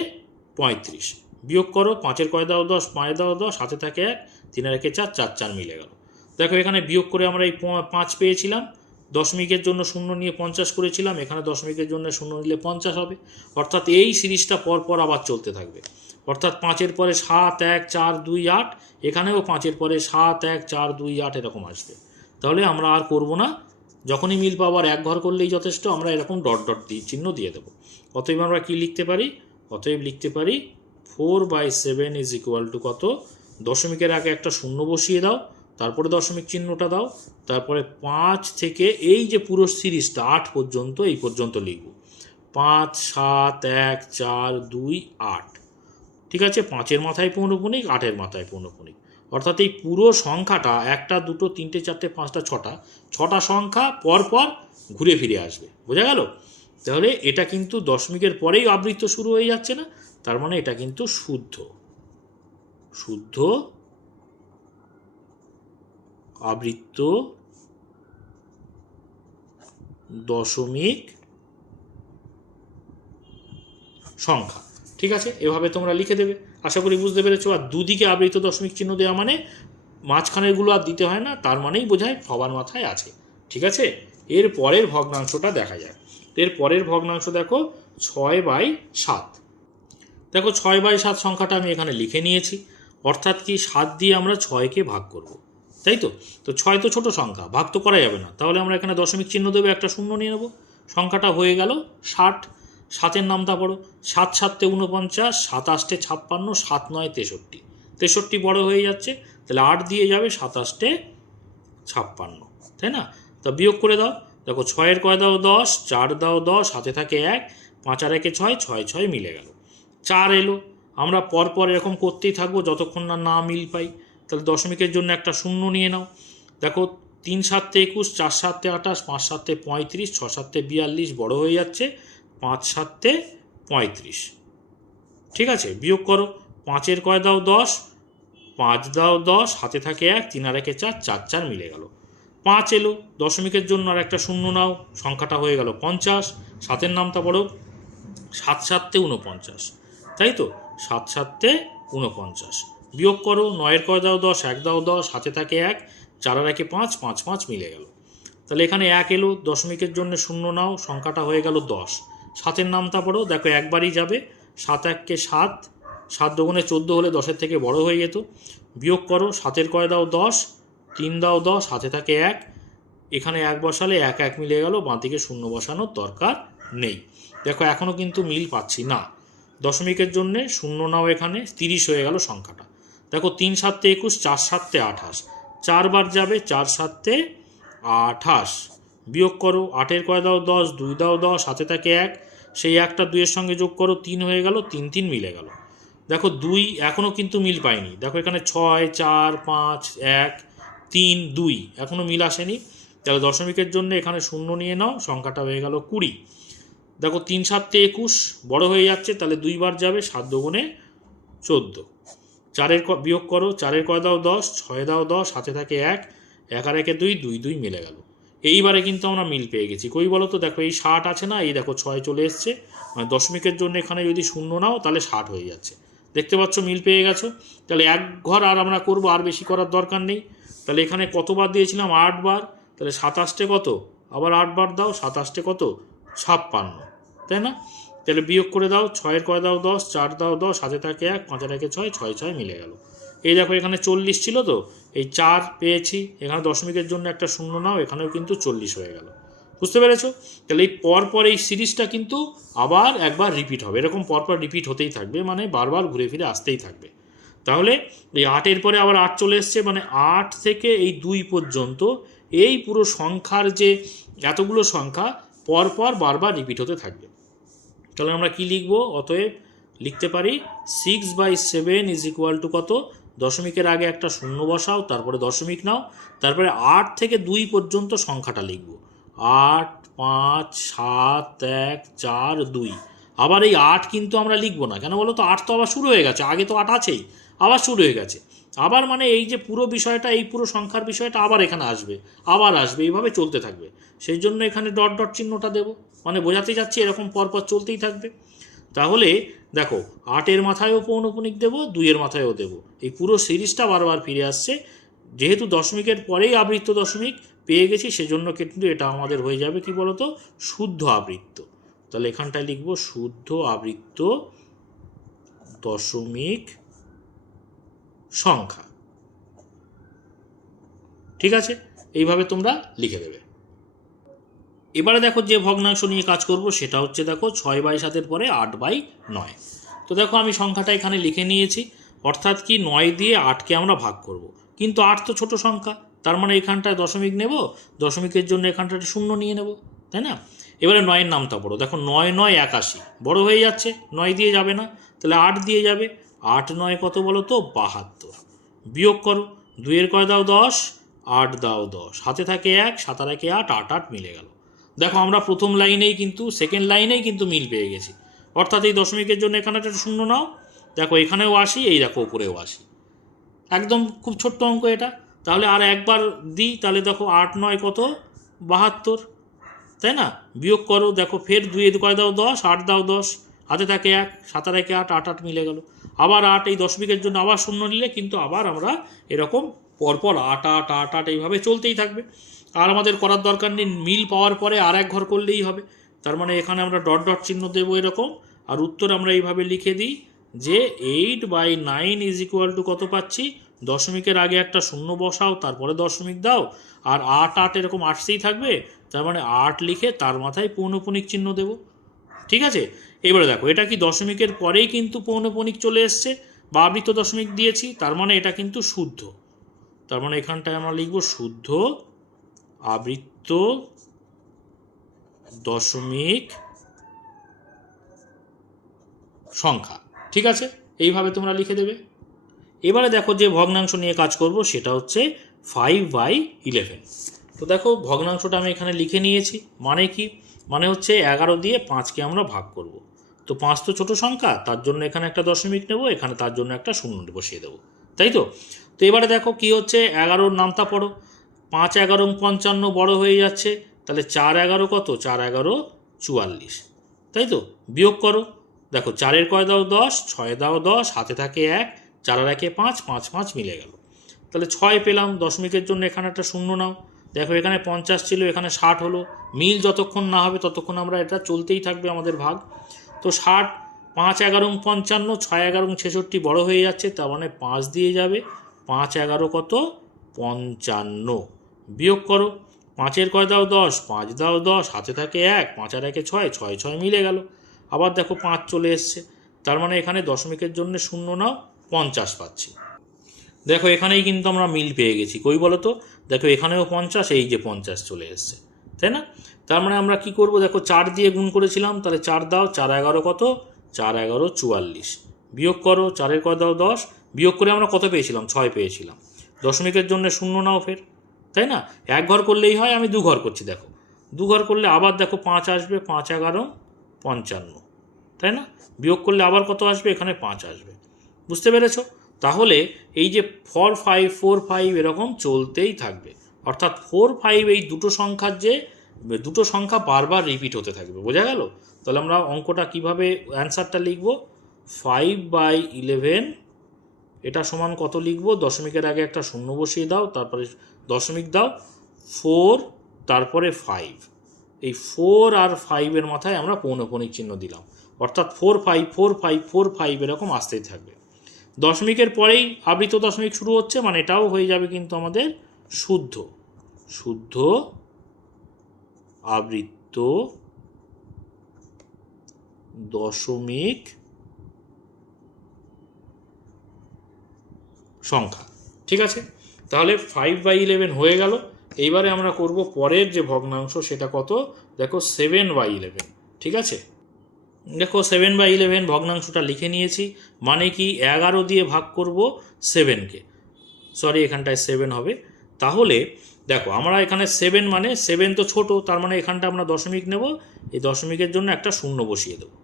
35, বিয়োগ করো, 5-এর কয় দাও 10, 5 দাও 10, হাতে থাকে 1, 3 আর 1 4, 4 4 মিলে গেল। দেখো এখানে বিয়োগ করে আমরা এই 5 পেয়েছিলাম, দশমিকের জন্য শূন্য নিয়ে 50 করেছিলাম, এখানে দশমিকের জন্য শূন্য নিলে 50 হবে। অর্থাৎ এই সিরিজটা পরপর আবার চলতে থাকবে, অর্থাৎ 5-এর পরে 7 1 4 2 8, এখানেও 5-এর পরে 7 1 4 2 8 এরকম আসবে। তাহলে আমরা আর করব না, যখনই মিল পাওয়ার 1 ঘর করলেই যথেষ্ট, আমরা এরকম ডট ডট চিহ্ন দিয়ে দেবো। অতএব আমরা কি লিখতে পারি, অতএব লিখতে পারি 4/7 ইজ ইকুয়াল টু কত, দশমিকের আগে একটা শূন্য বসিয়ে দাও, তারপরে দশমিক চিহ্নটা দাও, তারপরে 5 থেকে এই যে পুরো সিরিজটা 8 পর্যন্ত, এই পর্যন্ত লিখব 5 7 1 4 2 8, ঠিক আছে? 5-এর মাথায় পৌনঃপুনিক, 8-এর মাথায় পৌনঃপুনিক, অর্থাৎ এই পুরো সংখ্যাটা 1 2 3 4 5 6টা সংখ্যা পরপর ঘুরে ফিরে আসবে, বোঝা গেল? তাহলে এটা কিন্তু দশমিকের পরেই আবৃত্ত শুরু হয়ে যাচ্ছে না, তার মানে এটা কিন্তু শুদ্ধ শুদ্ধ আবৃত্ত দশমিক সংখ্যা, ঠিক আছে? এভাবে তোমরা লিখে দেবে, আশা করি বুঝতে পেরেছো। আর দুদিকে আবৃত দশমিক চিহ্ন দেওয়া মানে মাঝখানেরগুলো আর দিতে হয় না, তার মানেই বোঝায় সবার মাথায় আছে, ঠিক আছে? এর পরের ভগ্নাংশটা দেখা যায়। এর পরের ভগ্নাংশ দেখো 6/7, দেখো 6/7 সংখ্যাটা আমি এখানে লিখে নিয়েছি, অর্থাৎ কি 7 দিয়ে আমরা 6কে ভাগ করব, তাই তো? তো 6 তো ছোট সংখ্যা, ভাগ তো করা যাবে না, তাহলে আমরা এখানে দশমিক চিহ্ন দেবো, একটা শূন্য নিয়ে নেব, সংখ্যাটা হয়ে গেল 60। 7-এর নামটা পড়ো, 7 7 49, 7 8 56, 7 9 63, 63 বড় হয়ে যাচ্ছে, তাহলে 8 দিয়ে যাবে, 7 8 56, তাই না? তা বিয়োগ করে দাও, দেখো 6-এর কয় দাও 10, 4 দাও 10, হাতে থাকে 1, 5 আর 1 6, 6 6 মিলে গেল। 4 এলো, আমরা পরপর এরকম করতেই থাকবো যতক্ষণ না মিল পাই। তাহলে দশমিকের জন্য একটা শূন্য নিয়ে নাও, দেখো 3 7 21, 4 7 28, 5 7 35, 6 7 42 বড় হয়ে যাচ্ছে, 5 7 35, ঠিক আছে? বিয়োগ করো, 5-এর কয় দাও 10, 5 দাও 10, হাতে থাকে 1, 3 আর 1 4, 4 4 মিলে গেল। 5 এলো, দশমিকের জন্য আর একটা শূন্য নাও, সংখ্যাটা হয়ে গেল 50। 7-এর নামটা পড়ো, 7 7 49, তাই তো? 7 7 49, বিয়োগ করো, 9-এর কয় দাও 10, 1 দাও 10, হাতে থাকে 1, 4 আর 1 5, 5 5 মিলে গেল। তাহলে এখানে 1 এলো, দশমিকের জন্য 0 নাও, সংখ্যাটা হয়ে গেল 10। 7-এর নামতা পড়ো, দেখো একবারই যাবে, 7 1 কে 7, 7 2 14 হলে 10-এর থেকে বড় হয়ে যেত। বিয়োগ করো, 7-এর কয় দাও 10, 3 দাও 10, হাতে থাকে 1, এখানে 1 বসালে 1 1 মিলে গেল, বাঁ দিকে 0 বসানোর দরকার নেই। দেখো এখনও কিন্তু মিল পাচ্ছি না। দশমিকের জন্যে 0 নাও, এখানে 30 হয়ে গেল সংখ্যাটা। দেখো 3 7 21, 4 7 28, 4 বার যাবে, 4 7 28। বিয়োগ করো, 8-এর কয় দাও 10, 2 দাও 10, হাতে থাকে 1, সেই 1টা 2-এর সঙ্গে যোগ করো, 3 হয়ে গেল, 3 3 মিলে গেল। দেখো 2 এখনও কিন্তু মিল পাইনি। দেখো এখানে 6 4 5 1 3 2 এখনও মিল আসেনি। তাহলে দশমিকের জন্য এখানে 0 নিয়ে নাও, সংখ্যাটা হয়ে গেল 20। দেখো 3 7 21 বড় হয়ে যাচ্ছে, তাহলে 2 বার যাবে, 7 2 14। 4-এর বিয়োগ করো, 4-এর কয় দাও 10, 6 দাও 10, হাতে থাকে 1, 1 আর 1 2 2 2 মিলে গেল। এইবারে কিন্তু আমরা মিল পেয়ে গেছি। কই বলো তো, দেখো এই 60 আছে না, এই দেখো 6 চলে এসছে, মানে দশমিকের জন্য এখানে যদি 0 নাও তাহলে 60 হয়ে যাচ্ছে। দেখতে পাচ্ছ মিল পেয়ে গেছো। তাহলে এক ঘর আর আমরা করবো, আর বেশি করার দরকার নেই। তাহলে এখানে কতবার দিয়েছিলাম, 8 বার, তাহলে 27 কত, আবার 8 বার দাও, 27 কত 56, তাই না? তাহলে বিয়োগ করে দাও, 6-এর কয় দাও 10, 4 দাও 10, হাতে থাকে 1, 5 আর 1 6, 6 6 মিলে গেল। এই দেখো এখানে 40 ছিল, তো এই 4 পেয়েছি, এখানে দশমিকের জন্য একটা 0 নাও, এখানেও কিন্তু 40 হয়ে গেল। বুঝতে পেরেছো? তাহলে এই পরপর এই সিরিজটা কিন্তু আবার একবার রিপিট হবে, এরকম পরপর রিপিট হতেই থাকবে, মানে বারবার ঘুরে ফিরে আসতেই থাকবে। তাহলে এই 8-এর পরে আবার 8 চলে এসছে, মানে 8 থেকে এই 2 পর্যন্ত এই পুরো সংখ্যার যে এতগুলো সংখ্যা পরপর বারবার রিপিট হতে থাকবে। তাহলে আমরা কি লিখব? অতএব লিখতে পারি 6/7 ইজ ইকুয়াল টু কত, দশমিকের আগে একটা 0 বসাও, তারপরে দশমিক নাও, তারপরে 8 থেকে 2 পর্যন্ত সংখ্যাটা লিখব, 8 5 7 1 4 2। আবার এই 8 কিন্তু আমরা লিখবো না, কেন বলো তো, 8 তো আবার শুরু হয়ে গেছে, আগে তো 8 আছেই, আবার শুরু হয়ে গেছে। আবার মানে এই যে পুরো বিষয়টা, এই পুরো সংখ্যার বিষয়টা আবার এখানে আসবে, আবার আসবে, এইভাবে চলতে থাকবে। সেই জন্য এখানে ডট ডট চিহ্নটা দেবো, মানে বোঝাতে যাচ্ছি এরকম পরপর চলতেই থাকবে। তাহলে দেখো 8-এর মাথায়ও পৌনঃপুনিক দেবো, 2-এর মাথায়ও দেবো, এই পুরো সিরিজটা বারবার ফিরে আসছে। যেহেতু দশমিকের পরেই আবৃত্ত দশমিক পেয়ে গেছি, সেজন্য কিন্তু এটা আমাদের হয়ে যাবে কি বলতো, শুদ্ধ আবৃত্ত। তাহলে এখানটায় লিখব শুদ্ধ আবৃত্ত দশমিক সংখ্যা। ঠিক আছে, এইভাবে তোমরা লিখে দেবে। এবারে দেখো যে ভগ্নাংশ নিয়ে কাজ করব সেটা হচ্ছে, দেখো 6/7 পরে 8/9। তো দেখো আমি সংখ্যাটা এখানে লিখে নিয়েছি, অর্থাৎ কি 9 দিয়ে 8কে আমরা ভাগ করব, কিন্তু 8 তো ছোট সংখ্যা, তার মানে এখানটায় দশমিক নেব, দশমিকের জন্য এখানটায় 0 নিয়ে নেব, তাই না? এবারে 9-এর নামটা পড়ো, দেখো 9 9 81 বড় হয়ে যাচ্ছে, 9 দিয়ে যাবে না, তাহলে 8 দিয়ে যাবে, 8 9 কত বলো তো, 72। বিয়োগ করো, 2-এর কয় দাও 10, 8 দাও 10, হাতে থাকে 1, 7 আর 1 8, 8 8 মিলে গেল। দেখো আমরা প্রথম লাইনেই কিন্তু, সেকেন্ড লাইনেই কিন্তু মিল পেয়ে গেছি, অর্থাৎ এই দশমিকের জন্য এখানে একটা 0 নাও, দেখো এখানেও 80, এই দেখো উপরেও 80, একদম খুব ছোট্ট অঙ্ক এটা। তাহলে আর একবার দিই, তাহলে দেখো 8 9 কত, 72, তাই না? বিয়োগ করো, দেখো ফের 2-এর কয় দাও 10, 8 দাও 10, হাতে থাকে 1, 7 আর 1 8, 8 8 মিলে গেল। আবার 8, এই দশমিকের জন্য আবার 0 নিলে কিন্তু আবার আমরা এরকম পরপর 8 8 8 8 এইভাবে চলতেই থাকবে। আর আমাদের করার দরকার নেই, মিল পাওয়ার পরে আর এক ঘর করলেই হবে। তার মানে এখানে আমরা ডট ডট চিহ্ন দেবো এরকম, আর উত্তর আমরা এইভাবে লিখে দিই যে 8/9 ইজ ইকুয়াল টু কত পাচ্ছি, দশমিকের আগে একটা 0 বসাও, তারপরে দশমিক দাও, আর 8 8 এরকম আসতেই থাকবে, তার মানে 8 লিখে তার মাথায় পৌনঃপুনিক চিহ্ন দেব। ঠিক আছে, এবারে দেখো এটা কি দশমিকের পরেই কিন্তু পৌনঃপুনিক চলে এসছে বা আবৃত্ত দশমিক দিয়েছি, তার মানে এটা কিন্তু শুদ্ধ। তার মানে এখানটায় আমরা লিখব শুদ্ধ আবৃত্ত দশমিক সংখ্যা। ঠিক আছে, এইভাবে তোমরা লিখে দেবে। এবারে দেখো যে ভগ্নাংশ নিয়ে কাজ করব সেটা হচ্ছে 5/11। তো দেখো ভগ্নাংশটা আমি এখানে লিখে নিয়েছি, মানে কি, মানে হচ্ছে 11 দিয়ে 5কে আমরা ভাগ করব। তো 5 তো ছোট সংখ্যা, তার জন্য এখানে একটা দশমিক নেব, এখানে তার জন্য একটা 0 বসিয়ে দেবো, তাই তো? তো এবারে দেখো কি হচ্ছে, 11-র নামতা পড়ো, 5 11 55 বড় হয়ে যাচ্ছে, তাহলে 4 11 কত, 4 11 44, তাই তো? বিয়োগ করো, দেখো 4-এর কয় দাও 10, 6 দাও 10, হাতে থাকে 1, 4 আর 1 5, 5 5 মিলে গেল। তাহলে 6 পেলাম, দশমিকের জন্য এখানে একটা 0 নাও, দেখো এখানে 50 ছিল, এখানে 60 হলো। মিল যতক্ষণ না হবে ততক্ষণ আমরা এটা চলতেই থাকবে আমাদের ভাগ। তো 60, 5 11 55, 6 11 66 বড় হয়ে যাচ্ছে, তার মানে 5 দিয়ে যাবে। 5 11 কত? 55। বিয়োগ করো, 5-এর কয় দাও 10, 5 দাও 10, হাতে থাকে 1, 5 আর 1 6, 6 6 মিলে গেল। আবার দেখো 5 চলে এসছে, তার মানে এখানে দশমিকের জন্য 0 নাও, 50 পাচ্ছি। দেখো এখানেই কিন্তু আমরা মিল পেয়ে গেছি, কই বলো তো? দেখো এখানেও 50, এই যে 50 চলে এসছে, তাই না? তার মানে আমরা কি করব? দেখো 4 দিয়ে গুণ করেছিলাম, তাহলে 4 দাও, 4 11 কত? 4 11 44। বিয়োগ করো, 4-এর কয় দাও 10, বিয়োগ করে আমরা কত পেয়েছিলাম? 6 পেয়েছিলাম। দশমিকের জন্য 0 নাও ফের, তাই না? এক ঘর করলেই হয়, আমি 2 ঘর করছি। দেখো 2 ঘর করলে আবার দেখো 5 আসবে, 5 11 55, তাই না? বিয়োগ করলে আবার কত আসবে? এখানে 5 আসবে। বুঝতে পেরেছো? তাহলে এই যে 4 5 4 5 এরকম চলতেই থাকবে, অর্থাৎ 4 5 এই দুটো সংখ্যা বারবার রিপিট হতে থাকবে। বোঝা গেল? তাহলে আমরা অঙ্কটা কিভাবে অ্যান্সারটা লিখব? 5/11 এটা সমান কত লিখব? দশমিকের আগে একটা শূন্য বসিয়ে দাও, তারপরে দশমিক দাও, 4 তারপরে 5। এই 4 আর 5-এর মাথায় আমরা পৌনঃপুনিক চিহ্ন দিলাম, অর্থাৎ 4 5 4 5 4 5 এরকম আসতেই থাকবে। দশমিকের পরেই আবৃত দশমিক শুরু হচ্ছে, মানে এটাও হয়ে যাবে কিন্তু আমাদের শুদ্ধ আবৃত দশমিক সংখ্যা। ঠিক আছে? তাহলে 5/11 হয়ে গেল। এইবারে আমরা করব পরের যে ভগ্নাংশ, সেটা কত? দেখো 7/11। ঠিক আছে, দেখো 7/11 ভগ্নাংশটা লিখে নিয়েছি। মানে কি? 11 দিয়ে ভাগ করব 7কে, সরি এখানটায় 7 হবে। তাহলে দেখো আমরা এখানে 7 মানে 7 তো ছোট, তার মানে এখানটা আমরা দশমিক নেব, এই দশমিকের জন্য একটা শূন্য বসিয়ে দেবো,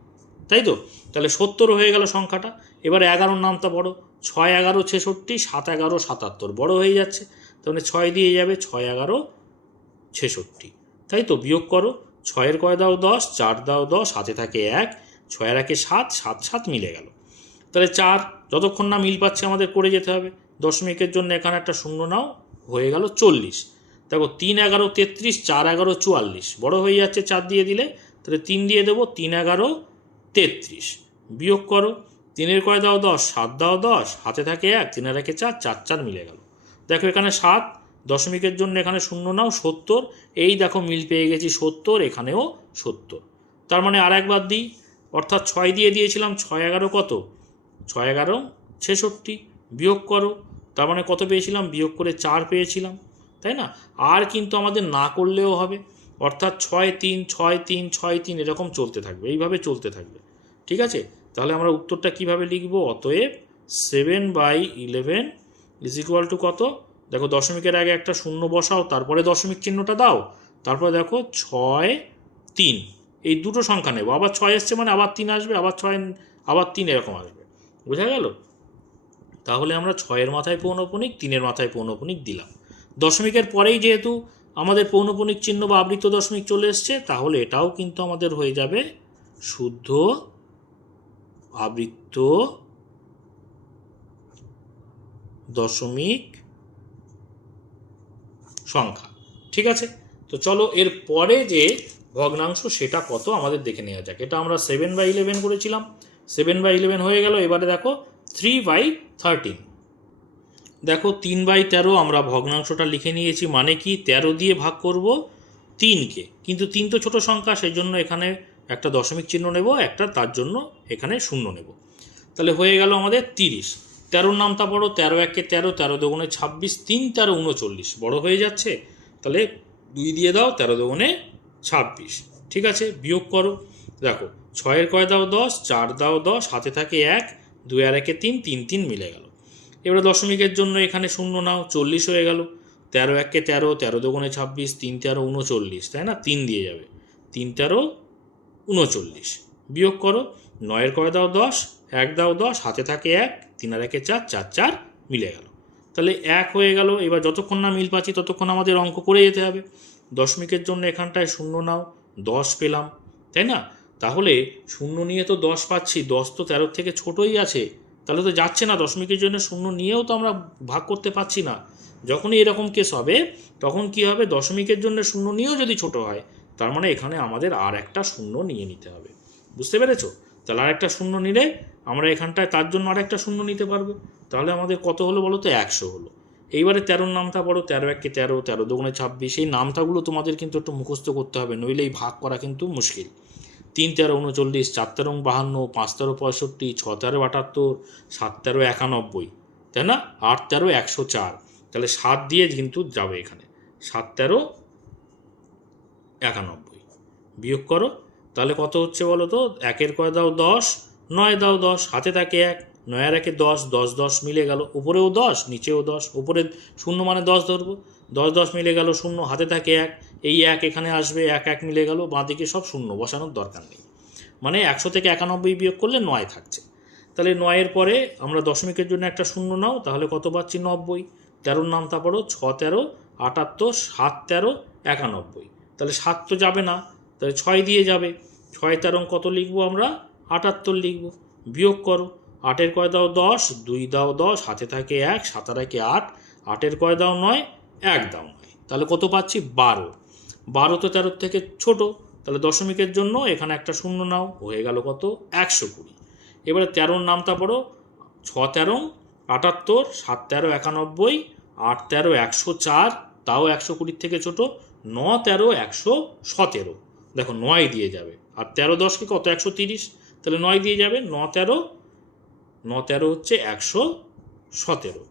তাই তো? তাহলে 70 হয়ে গেল সংখ্যাটা। এবার 11-র নামটা বড়, 6 11 66, 7 11 77 বড় হয়ে যাচ্ছে, তাহলে 6 দিয়ে যাবে, 6 11 66, তাই তো? বিয়োগ করো, 6-এর কয় দাও 10, 4 দাও 10, হাতে থাকে 1, 6 আর 1 7, 7 7 মিলে গেল। তাহলে 4, যতক্ষণ না মিল পাচ্ছে আমাদের করে যেতে হবে। দশমিকের জন্য এখানে একটা শূন্য নাও, হয়ে গেল 40। দেখো 3 11 33, 4 11 44 বড় হয়ে যাচ্ছে 4 দিয়ে দিলে, তাহলে 3 দিয়ে দেবো, 3 11 33। বিয়োগ করো, 3-এর কয় দাও 10, 7 দাও 10, হাতে থাকে 1, 3 আর 1 4, 4 4 মিলে গেল। দেখো এখানে 7, দশমিকের জন্য এখানে শূন্য নাও, 70। এই দেখো মিল পেয়ে গেছি 70, এখানেও 70। তার মানে আর একবার দিই, অর্থাৎ 6 দিয়ে দিয়েছিলাম, 6 11 কত? 6 11 66। বিয়োগ করো, তার মানে কত পেয়েছিলাম? বিয়োগ করে 4 পেয়েছিলাম, তাই না? আর কিন্তু আমাদের না করলেও হবে, অর্থাৎ 6 3 6 3 6 3 এরকম চলতে থাকবে, এইভাবে চলতে থাকবে। ঠিক আছে? তাহলে আমরা উত্তরটা কিভাবে লিখব? অতএব 7/11 ইজ ইকুয়াল টু কত? দেখো দশমিকের আগে একটা শূন্য বসাও, তারপরে দশমিক চিহ্নটা দাও, তারপরে দেখো 6 3, এই দুটো সংখ্যা নেব। আবার 6 এসছে মানে আবার 3 আসবে, আবার 6 আবার 3 এরকম আসবে। বোঝা গেল? তাহলে আমরা 6-এর মাথায় পৌনঃপুনিক, 3-এর মাথায় পৌনঃপুনিক দিলাম। দশমিকের পরেই যেহেতু আমাদের পৌনঃপুনিক চিহ্ন বা আবৃত দশমিক চলে এসছে, তাহলে এটাও কিন্তু আমাদের হয়ে যাবে শুদ্ধ আবৃত দশমিক সংখ্যা। ঠিক আছে? তো চলো এর পরে যে ভগ্নাংশ সেটা কত আমাদের দেখে নেওয়া যাক। এটা আমরা 7/11 করেছিলাম, 7/11 হয়ে গেল। এবারে দেখো 3/13। দেখো 3/13 আমরা ভগ্নাংশটা লিখে নিয়েছি। মানে কি? 13 দিয়ে ভাগ করব 3কে, কিন্তু 3 তো ছোট সংখ্যা, সেই জন্য এখানে একটা দশমিক চিহ্ন নেব, একটা তার জন্য এখানে শূন্য নেব। তাহলে হয়ে গেল আমাদের 30। 13-র নামটা বড়, 13 1 13, 13 2 26, 3 13 39 বড় হয়ে যাচ্ছে, তাহলে 2 দিয়ে দাও, 13 2 26। ঠিক আছে? বিয়োগ করো, দেখো 6-এর কয় দাও 10, 4 দাও 10, হাতে থাকে 1, 2 আর 1 3, 3 3 মিলে গেল। এবারে দশমিকের জন্য এখানে শূন্য নাও, 40 হয়ে গেল। 13 1 13, 13 2 26, 3 13 39, তাই না? 3 দিয়ে যাবে, 3 13 39। বিয়োগ করো, 9-এর কয় দাও 10, 1 দাও 10, হাতে থাকে 1, 3 আর 1 4, 4 4 মিলে গেল। তাহলে 1 হয়ে গেল। এবার যতক্ষণ না মিল পাচ্ছি ততক্ষণ আমাদের অঙ্ক করে যেতে হবে। দশমিকের জন্য এখানটায় শূন্য নাও, 10 পেলাম, তাই না? তাহলে শূন্য নিয়ে তো 10 পাচ্ছি, 10 তো 13 থেকে ছোটই আছে, তাহলে তো যাচ্ছে না, দশমিকের জন্য শূন্য নিয়েও তো আমরা ভাগ করতে পারছি না। যখনই এরকম কেস হবে তখন কি হবে, দশমিকের জন্য শূন্য নিয়েও যদি ছোট হয় তার মানে এখানে আমাদের আর একটা শূন্য নিয়ে নিতে হবে। বুঝতে পেরেছো? তাহলে আর একটা শূন্য নিলে আমরা এখানটায় তার জন্য আর একটা শূন্য নিতে পারবো। তাহলে আমাদের কত হলো বলো তো, 100 হলো। এইবারে 13 নামটা পড়ো, 13 একে 13, 13 দুগুণে 26। এই নামটাগুলো তোমাদের কিন্তু একটু মুখস্থ করতে হবে, নইলে এই ভাগ করা কিন্তু মুশকিল। 3 13 39, 4 13 52, 5 13 65, 6 13 78, 7 13 91, তাই না? 8 13 104। তাহলে 7 দিয়ে কিন্তু যাবে এখানে, 7 13 91 বিয়োগ করো। তাহলে কত হচ্ছে বলো তো, একের কয় দাও 10, 9 দাও 10, হাতে থাকে 1, 9 আর 1 10, 10 10 মিলে গেল, উপরেও 10 নিচেও 10, উপরে শূন্য মানে 10 ধরবো, 10 10 মিলে গেল, শূন্য হাতে থাকে 1, এই 1 এখানে আসবে, 1 1 মিলে গেল, বাঁদিকে সব শূন্য, বসানোর দরকার নেই। মানে 100 থেকে 91 বিয়োগ করলে 9 থাকছে। তাহলে 9-এর পরে আমরা দশমিকের জন্য একটা শূন্য নাও, তাহলে কত পাচ্ছি 90। 13 নামতা পড়ো, 6 13 78, 7 13 91। তাহলে 7 তো যাবে না, তাহলে 6 দিয়ে যাবে। 6 13 কত লিখবো আমরা, 78 লিখবো। বিয়োগ করো, 8-এর কয় দাও 10, 2 দাও 10, হাতে থাকে 1, 7 আর 1 8, 8-এর কয় দাও 9, 1 দাও 9। তাহলে কত পাচ্ছি 12। 12 তো 13 থেকে ছোট, তাহলে দশমিকের জন্য এখানে একটা শূন্য নাও, হয়ে গেল কত 120। এবারে 13 নামতা পড়ো, 6 13 78, 7 13 91, 8 13 104, তাও 120 থেকে ছোট, 9 13 117। দেখো 9 দিয়ে যাবে, আর 13 10 কি কত 130, তাহলে 9 দিয়ে যাবে, 9 13 হচ্ছে 117।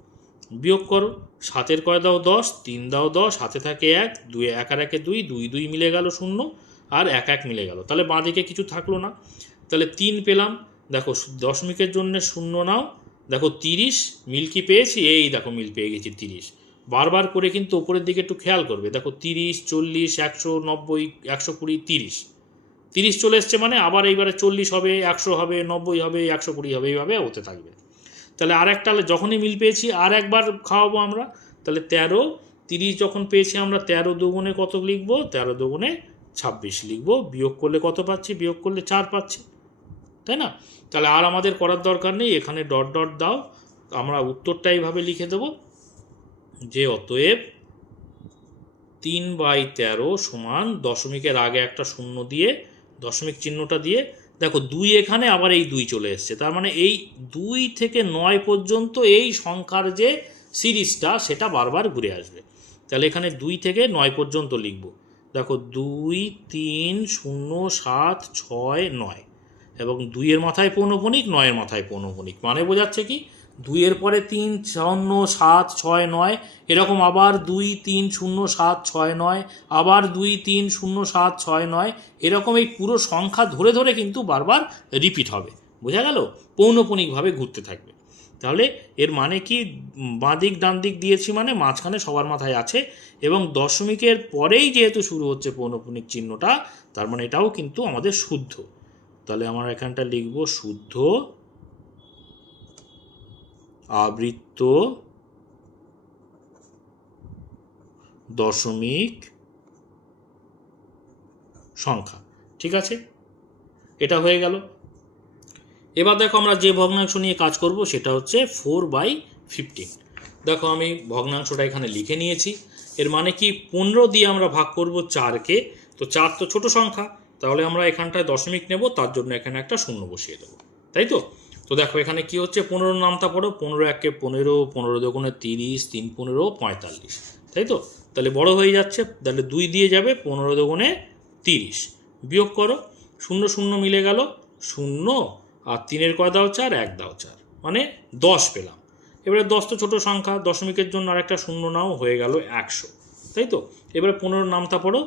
বিয়োগ করো, 7-এর কয় দাও 10, 3 দাও 10, হাতে থাকে 1, 2 1 আর 1 2, 2 2 মিলে গেল শূন্য, আর 1 1 মিলে গেল, তাহলে বাঁদিকে কিছু থাকলো না। তাহলে 3 পেলাম। দেখো দশমিকের জন্য শূন্য নাও, দেখো 30 মিল কি পেয়েছি, এই দেখো মিল পেয়ে গেছি 30। বারবার করে কিন্তু ওপরের দিকে একটু খেয়াল করবে, দেখো 30 40 190 120 30, 30 চলে এসছে, মানে আবার এইবারে 40 হবে, 100 হবে, 90 হবে, 120 হবে, এইভাবে হতে থাকবে। তাহলে আর একটা যখনই মিল পেয়েছি আর একবার খাওয়াবো আমরা। তাহলে 13 30 যখন পেয়েছি আমরা, 13 দুগুণে কত লিখবো, 13 দুগুণে 26 লিখবো। বিয়োগ করলে কত পাচ্ছি, বিয়োগ করলে 4 পাচ্ছি, তাই না? তাহলে আর আমাদের করার দরকার নেই, এখানে ডট ডট দাও, আমরা উত্তরটা এইভাবে লিখে দেব যে অতএব 3/13 সমান, দশমিকের আগে একটা শূন্য দিয়ে দশমিক চিহ্নটা দিয়ে, দেখো 2 এখানে, আবার এই 2 চলে এসছে, তার মানে এই 2 থেকে 9 পর্যন্ত এই সংখ্যার যে সিরিজটা সেটা বারবার ঘুরে আসবে। তাহলে এখানে 2 থেকে 9 পর্যন্ত লিখব। দেখো 2 3 0 7 6 9, এবং 2-এর মাথায় পৌনঃপুনিক, 9-এর মাথায় পৌনঃপুনিক, মানে বোঝাচ্ছে কি 2-এর পরে 3 0 7 6 9, এরকম আবার 2 3 0 7 6 9, আবার 2 3 0 7 6 9, এরকম এই পুরো সংখ্যা ধরে ধরে কিন্তু বারবার রিপিট হবে। বোঝা গেল? পৌনঃপুনিকভাবে ঘুরতে থাকবে। তাহলে এর মানে কি, বাঁ দিক ডান দিক দিয়েছি মানে মাঝখানে সবার মাথায় আছে, এবং দশমিকের পরেই যেহেতু শুরু হচ্ছে পৌনঃপুনিক চিহ্নটা, তার মানে এটাও কিন্তু আমাদের শুদ্ধ। তাহলে আমার এখানটা লিখব শুদ্ধ আবৃত্ত দশমিক সংখ্যা। ঠিক আছে, এটা হয়ে গেল। এবার দেখো আমরা যে ভগ্নাংশ নিয়ে কাজ করব সেটা হচ্ছে 4/15। দেখো আমি ভগ্নাংশটা এখানে লিখে নিয়েছি। এর মানে কি, 15 দিয়ে আমরা ভাগ করব 4-কে, তো 4 তো ছোট সংখ্যা, তাহলে আমরা এখানটায় দশমিক নেব, তার জন্য এখানে একটা শূন্য বসিয়ে দেবো, তাই তো? তো দেখো এখানে কি হচ্ছে, 15 নামটা পড়ো, 15 1 15, 15 দুগুণে 30, 3 15 45, তাই তো? তাহলে বড় হয়ে যাচ্ছে, তাহলে 2 দিয়ে যাবে, 15 দুগুণে 30। বিয়োগ করো, 0 0 মিলে গেল, 0, আর 3-এর কয় দাও 4, 1 দাও 4, মানে 10 পেলাম। এবারে 10 তো ছোটো সংখ্যা, দশমিকের জন্য আর একটা শূন্য নাও, হয়ে গেল 100, তাই তো? এবারে 15 নামটা পড়ো,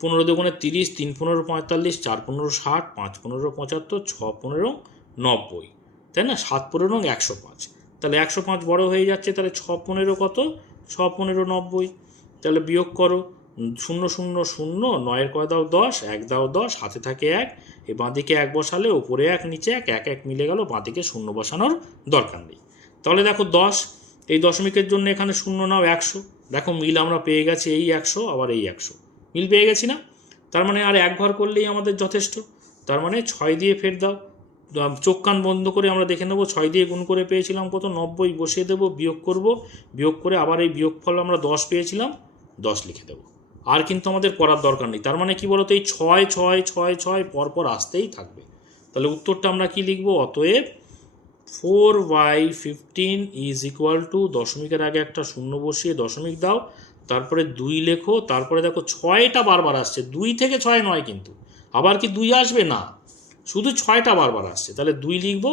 15 দুগুণে 30, 3 15 45, 4 15 60, 5 15 75, 6 15 90, তাই না? 7 15 105, তাহলে 105 বড় হয়ে যাচ্ছে, তাহলে 6 15 কত, 6 15 90। তাহলে বিয়োগ করো, 0 0 0, 9-এর কয় দাও 10, 1 দাও 10, হাতে থাকে 1, এই বাঁদিকে 1 বসালে ওপরে 1 নিচে 1, 1 1 মিলে গেল, বাঁদিকে শূন্য বসানোর দরকার নেই। তাহলে দেখো 10, এই দশমিকের জন্য এখানে শূন্য নাও 100, দেখো মিল আমরা পেয়ে গেছি, এই 100 আবার এই 100 মিল পেয়ে গেছি না? তার মানে আর 1 ঘর করলেই আমাদের যথেষ্ট। তার মানে 6 দিয়ে ফের দাও, চোখ কান বন্ধ করে আমরা দেখে নেব 6 দিয়ে গুণ করে পেয়েছিলাম কত 90, বসিয়ে দেবো, বিয়োগ করব, বিয়োগ করে আবার এই বিয়োগফল আমরা 10 পেয়েছিলাম, 10 লিখে দেবো। আর কিন্তু আমাদের করার দরকার নেই। তার মানে কি বলতো, এই 6 6 6 6 পরপর আসতেই থাকবে। তাহলে উত্তরটা আমরা কি লিখবো, অতএব 4/15 ইজ ইকুয়াল টু, দশমিকের আগে একটা শূন্য বসিয়ে দশমিক দাও, তারপরে 2 লেখো, তারপরে দেখো 6টা বারবার আসছে, 2 থেকে 6 নয় কিন্তু, আবার কি 2 আসবে না, শুধু 6টা বারবার আসছে, তাহলে 2 লিখবো,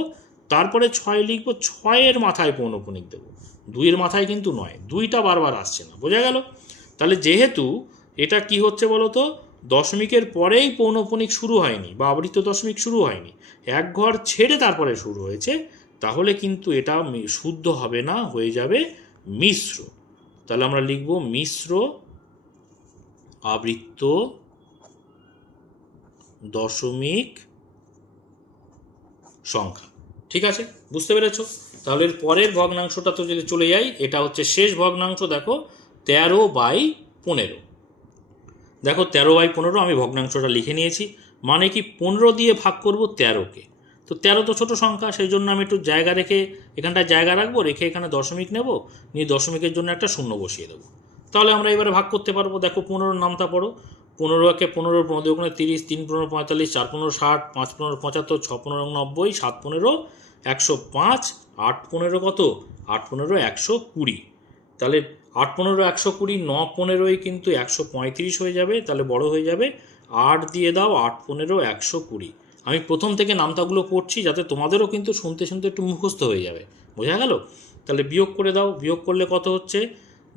তারপরে 6 লিখবো, 6-এর মাথায় পৌনঃপুনিক দেবো, 2-এর মাথায় কিন্তু নয়, 2টা বারবার আসছে না, বোঝা গেল? তাহলে যেহেতু এটা কি হচ্ছে বলো তো, দশমিকের পরেই পৌনঃপুনিক শুরু হয়নি বা আবৃত্ত দশমিক শুরু হয়নি, এক ঘর ছেড়ে তারপরে শুরু হয়েছে, তাহলে কিন্তু এটা শুদ্ধ হবে না, হয়ে যাবে মিশ্র। তাহলে আমরা লিখব মিশ্র আবৃত্ত দশমিক সংখ্যা। ঠিক আছে, বুঝতে পেরেছ? তাহলে এর পরের ভগ্নাংশটা তো যদি চলে যাই, এটা হচ্ছে শেষ ভগ্নাংশ। দেখো 13/15, দেখো 13/15 আমি ভগ্নাংশটা লিখে নিয়েছি। মানে কি 15 দিয়ে ভাগ করব 13কে, তো 13 তো ছোটো সংখ্যা, সেই জন্য আমি একটু জায়গা রেখে এখানটায় জায়গা রাখবো, রেখে এখানে দশমিক নেব, নিয়ে দশমিকের জন্য একটা শূন্য বসিয়ে দেবো। তাহলে আমরা এবারে ভাগ করতে পারবো। দেখো 15-র নামটা পড়ো, 15-কে 15, 15 30, 3 15 45, 4 15 60, 5 15 75, 6 15 90, 7 15 105, 8 15 কত, 8 15 120। তাহলে 8 15 120, 9 15 কিন্তু 135 হয়ে যাবে, তাহলে বড় হয়ে যাবে 8 দিয়ে দাও, 8 15 120। আমি প্রথম থেকে নামতাগুলো পড়ছি যাতে তোমাদেরও কিন্তু শুনতে শুনতে একটু মুখস্থ হয়ে যাবে, বোঝা গেল? তাহলে বিয়োগ করে দাও, বিয়োগ করলে কত হচ্ছে,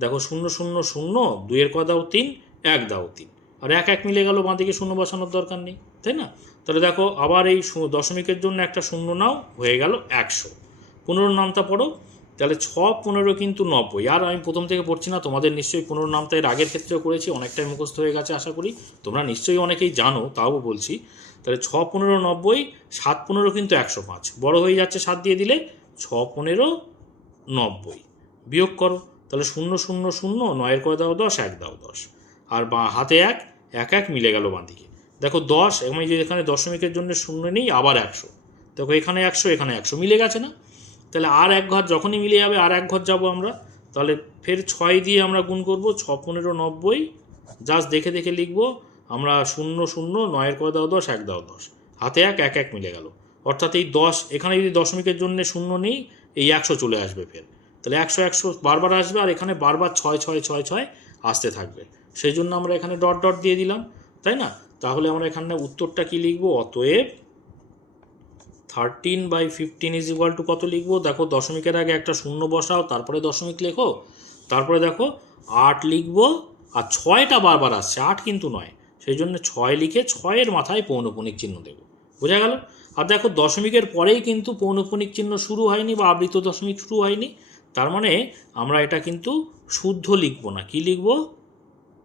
দেখো 0 0 0, 2-এর ক দাও 3, 1 দাও 3, আর 1 1 মিলে গেল, বাঁ দিকে শূন্য বসানোর দরকার নেই, তাই না? তাহলে দেখো আবার এই দশমিকের জন্য একটা শূন্য নাও, হয়ে গেল 100। 15-র নামটা পড়ো, তাহলে 6 15 কিন্তু 90। আর আমি প্রথম থেকে পড়ছি না, তোমাদের নিশ্চয়ই 15-র নামটা এর আগের ক্ষেত্রেও করেছি, অনেকটাই মুখস্থ হয়ে গেছে আশা করি, তোমরা নিশ্চয়ই অনেকেই জানো, তাও বলছি। তাহলে 6 15 90, 7 15 কিন্তু 105, বড় হয়ে যাচ্ছে 7 দিয়ে দিলে, 6 15 90, বিয়োগ করো, তাহলে 0 0 0, 9-এর ক দাও 10, 1 দাও 10, আর হাতে 1 1 1 মিলে গেল বাঁ দিকে। দেখো 10, আমি যে এখানে দশমিকের জন্য শূন্য নেই, আবার 100, দেখো এখানে 100 এখানে 100 মিলে গেছে না? তাহলে আর এক ঘর যখনই মিলে যাবে আর এক ঘর যাবো আমরা, তাহলে ফের 6 দিয়ে আমরা গুণ করবো, 6 15 90, জাস্ট দেখে দেখে লিখবো আমরা 0 0, 9-এর ক দাও 10, 1 দাও 10, হাতে 1 1 1 মিলে গেল, অর্থাৎ এই 10 এখানে যদি দশমিকের জন্য শূন্য নেই, এই 100 চলে আসবে ফের, তাহলে 100 100 বারবার আসবে, আর এখানে বারবার 6 6 6 6 আসতে থাকবে, সেই জন্য আমরা এখানে ডট ডট দিয়ে দিলাম, তাই না? তাহলে আমরা এখানে উত্তরটা কি লিখবো, অতএব 13/15 ইজ ইকুয়াল টু কত লিখবো, দেখো দশমিকের আগে একটা শূন্য বসাও, তারপরে দশমিক লেখো, তারপরে দেখো 8 লিখবো, আর 6টা বারবার আসছে, 8 কিন্তু নয়, সেই জন্য 6 লিখে 6-এর মাথায় পৌনঃপুনিক চিহ্ন দেবো, বোঝা গেল? আর দেখো দশমিকের পরেই কিন্তু পৌনঃপুনিক চিহ্ন শুরু হয়নি বা আবৃত দশমিক শুরু হয়নি, তার মানে আমরা এটা কিন্তু শুদ্ধ লিখবো না, কি লিখবো,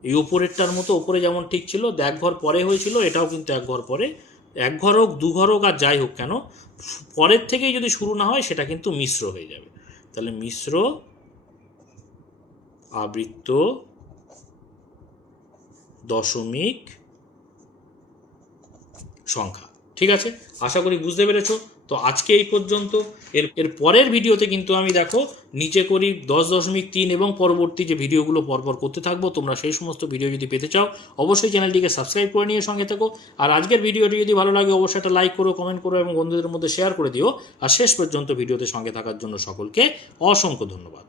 এই ওপরেরটার মতো, ওপরে যেমন ঠিক ছিল 1 ঘর পরে হয়েছিল, এটাও কিন্তু 1 ঘর পরে, 1 ঘর হোক 2 ঘর হোক আর যাই হোক কেন, পরের থেকেই যদি শুরু না হয় সেটা কিন্তু মিশ্র হয়ে যাবে। তাহলে মিশ্র আবৃত্ত দশমিক সংখ্যা। ঠিক আছে, আশা করি বুঝতে পেরেছো। তো আজকে এই পর্যন্ত। এর পরের ভিডিওতে কিন্তু আমি দেখো নিচে করি 10.3 এবং পরবর্তী যে ভিডিওগুলো পরপর করতে থাকবো, তোমরা সেই সমস্ত ভিডিও যদি পেতে চাও অবশ্যই চ্যানেলটিকে সাবস্ক্রাইব করে নিয়ে সঙ্গে থাকো। আর আজকের ভিডিওটি যদি ভালো লাগে অবশ্যই একটা লাইক করো, কমেন্ট করো এবং বন্ধুদের মধ্যে শেয়ার করে দিও। আর শেষ পর্যন্ত ভিডিওতে সঙ্গে থাকার জন্য সকলকে অসংখ্য ধন্যবাদ।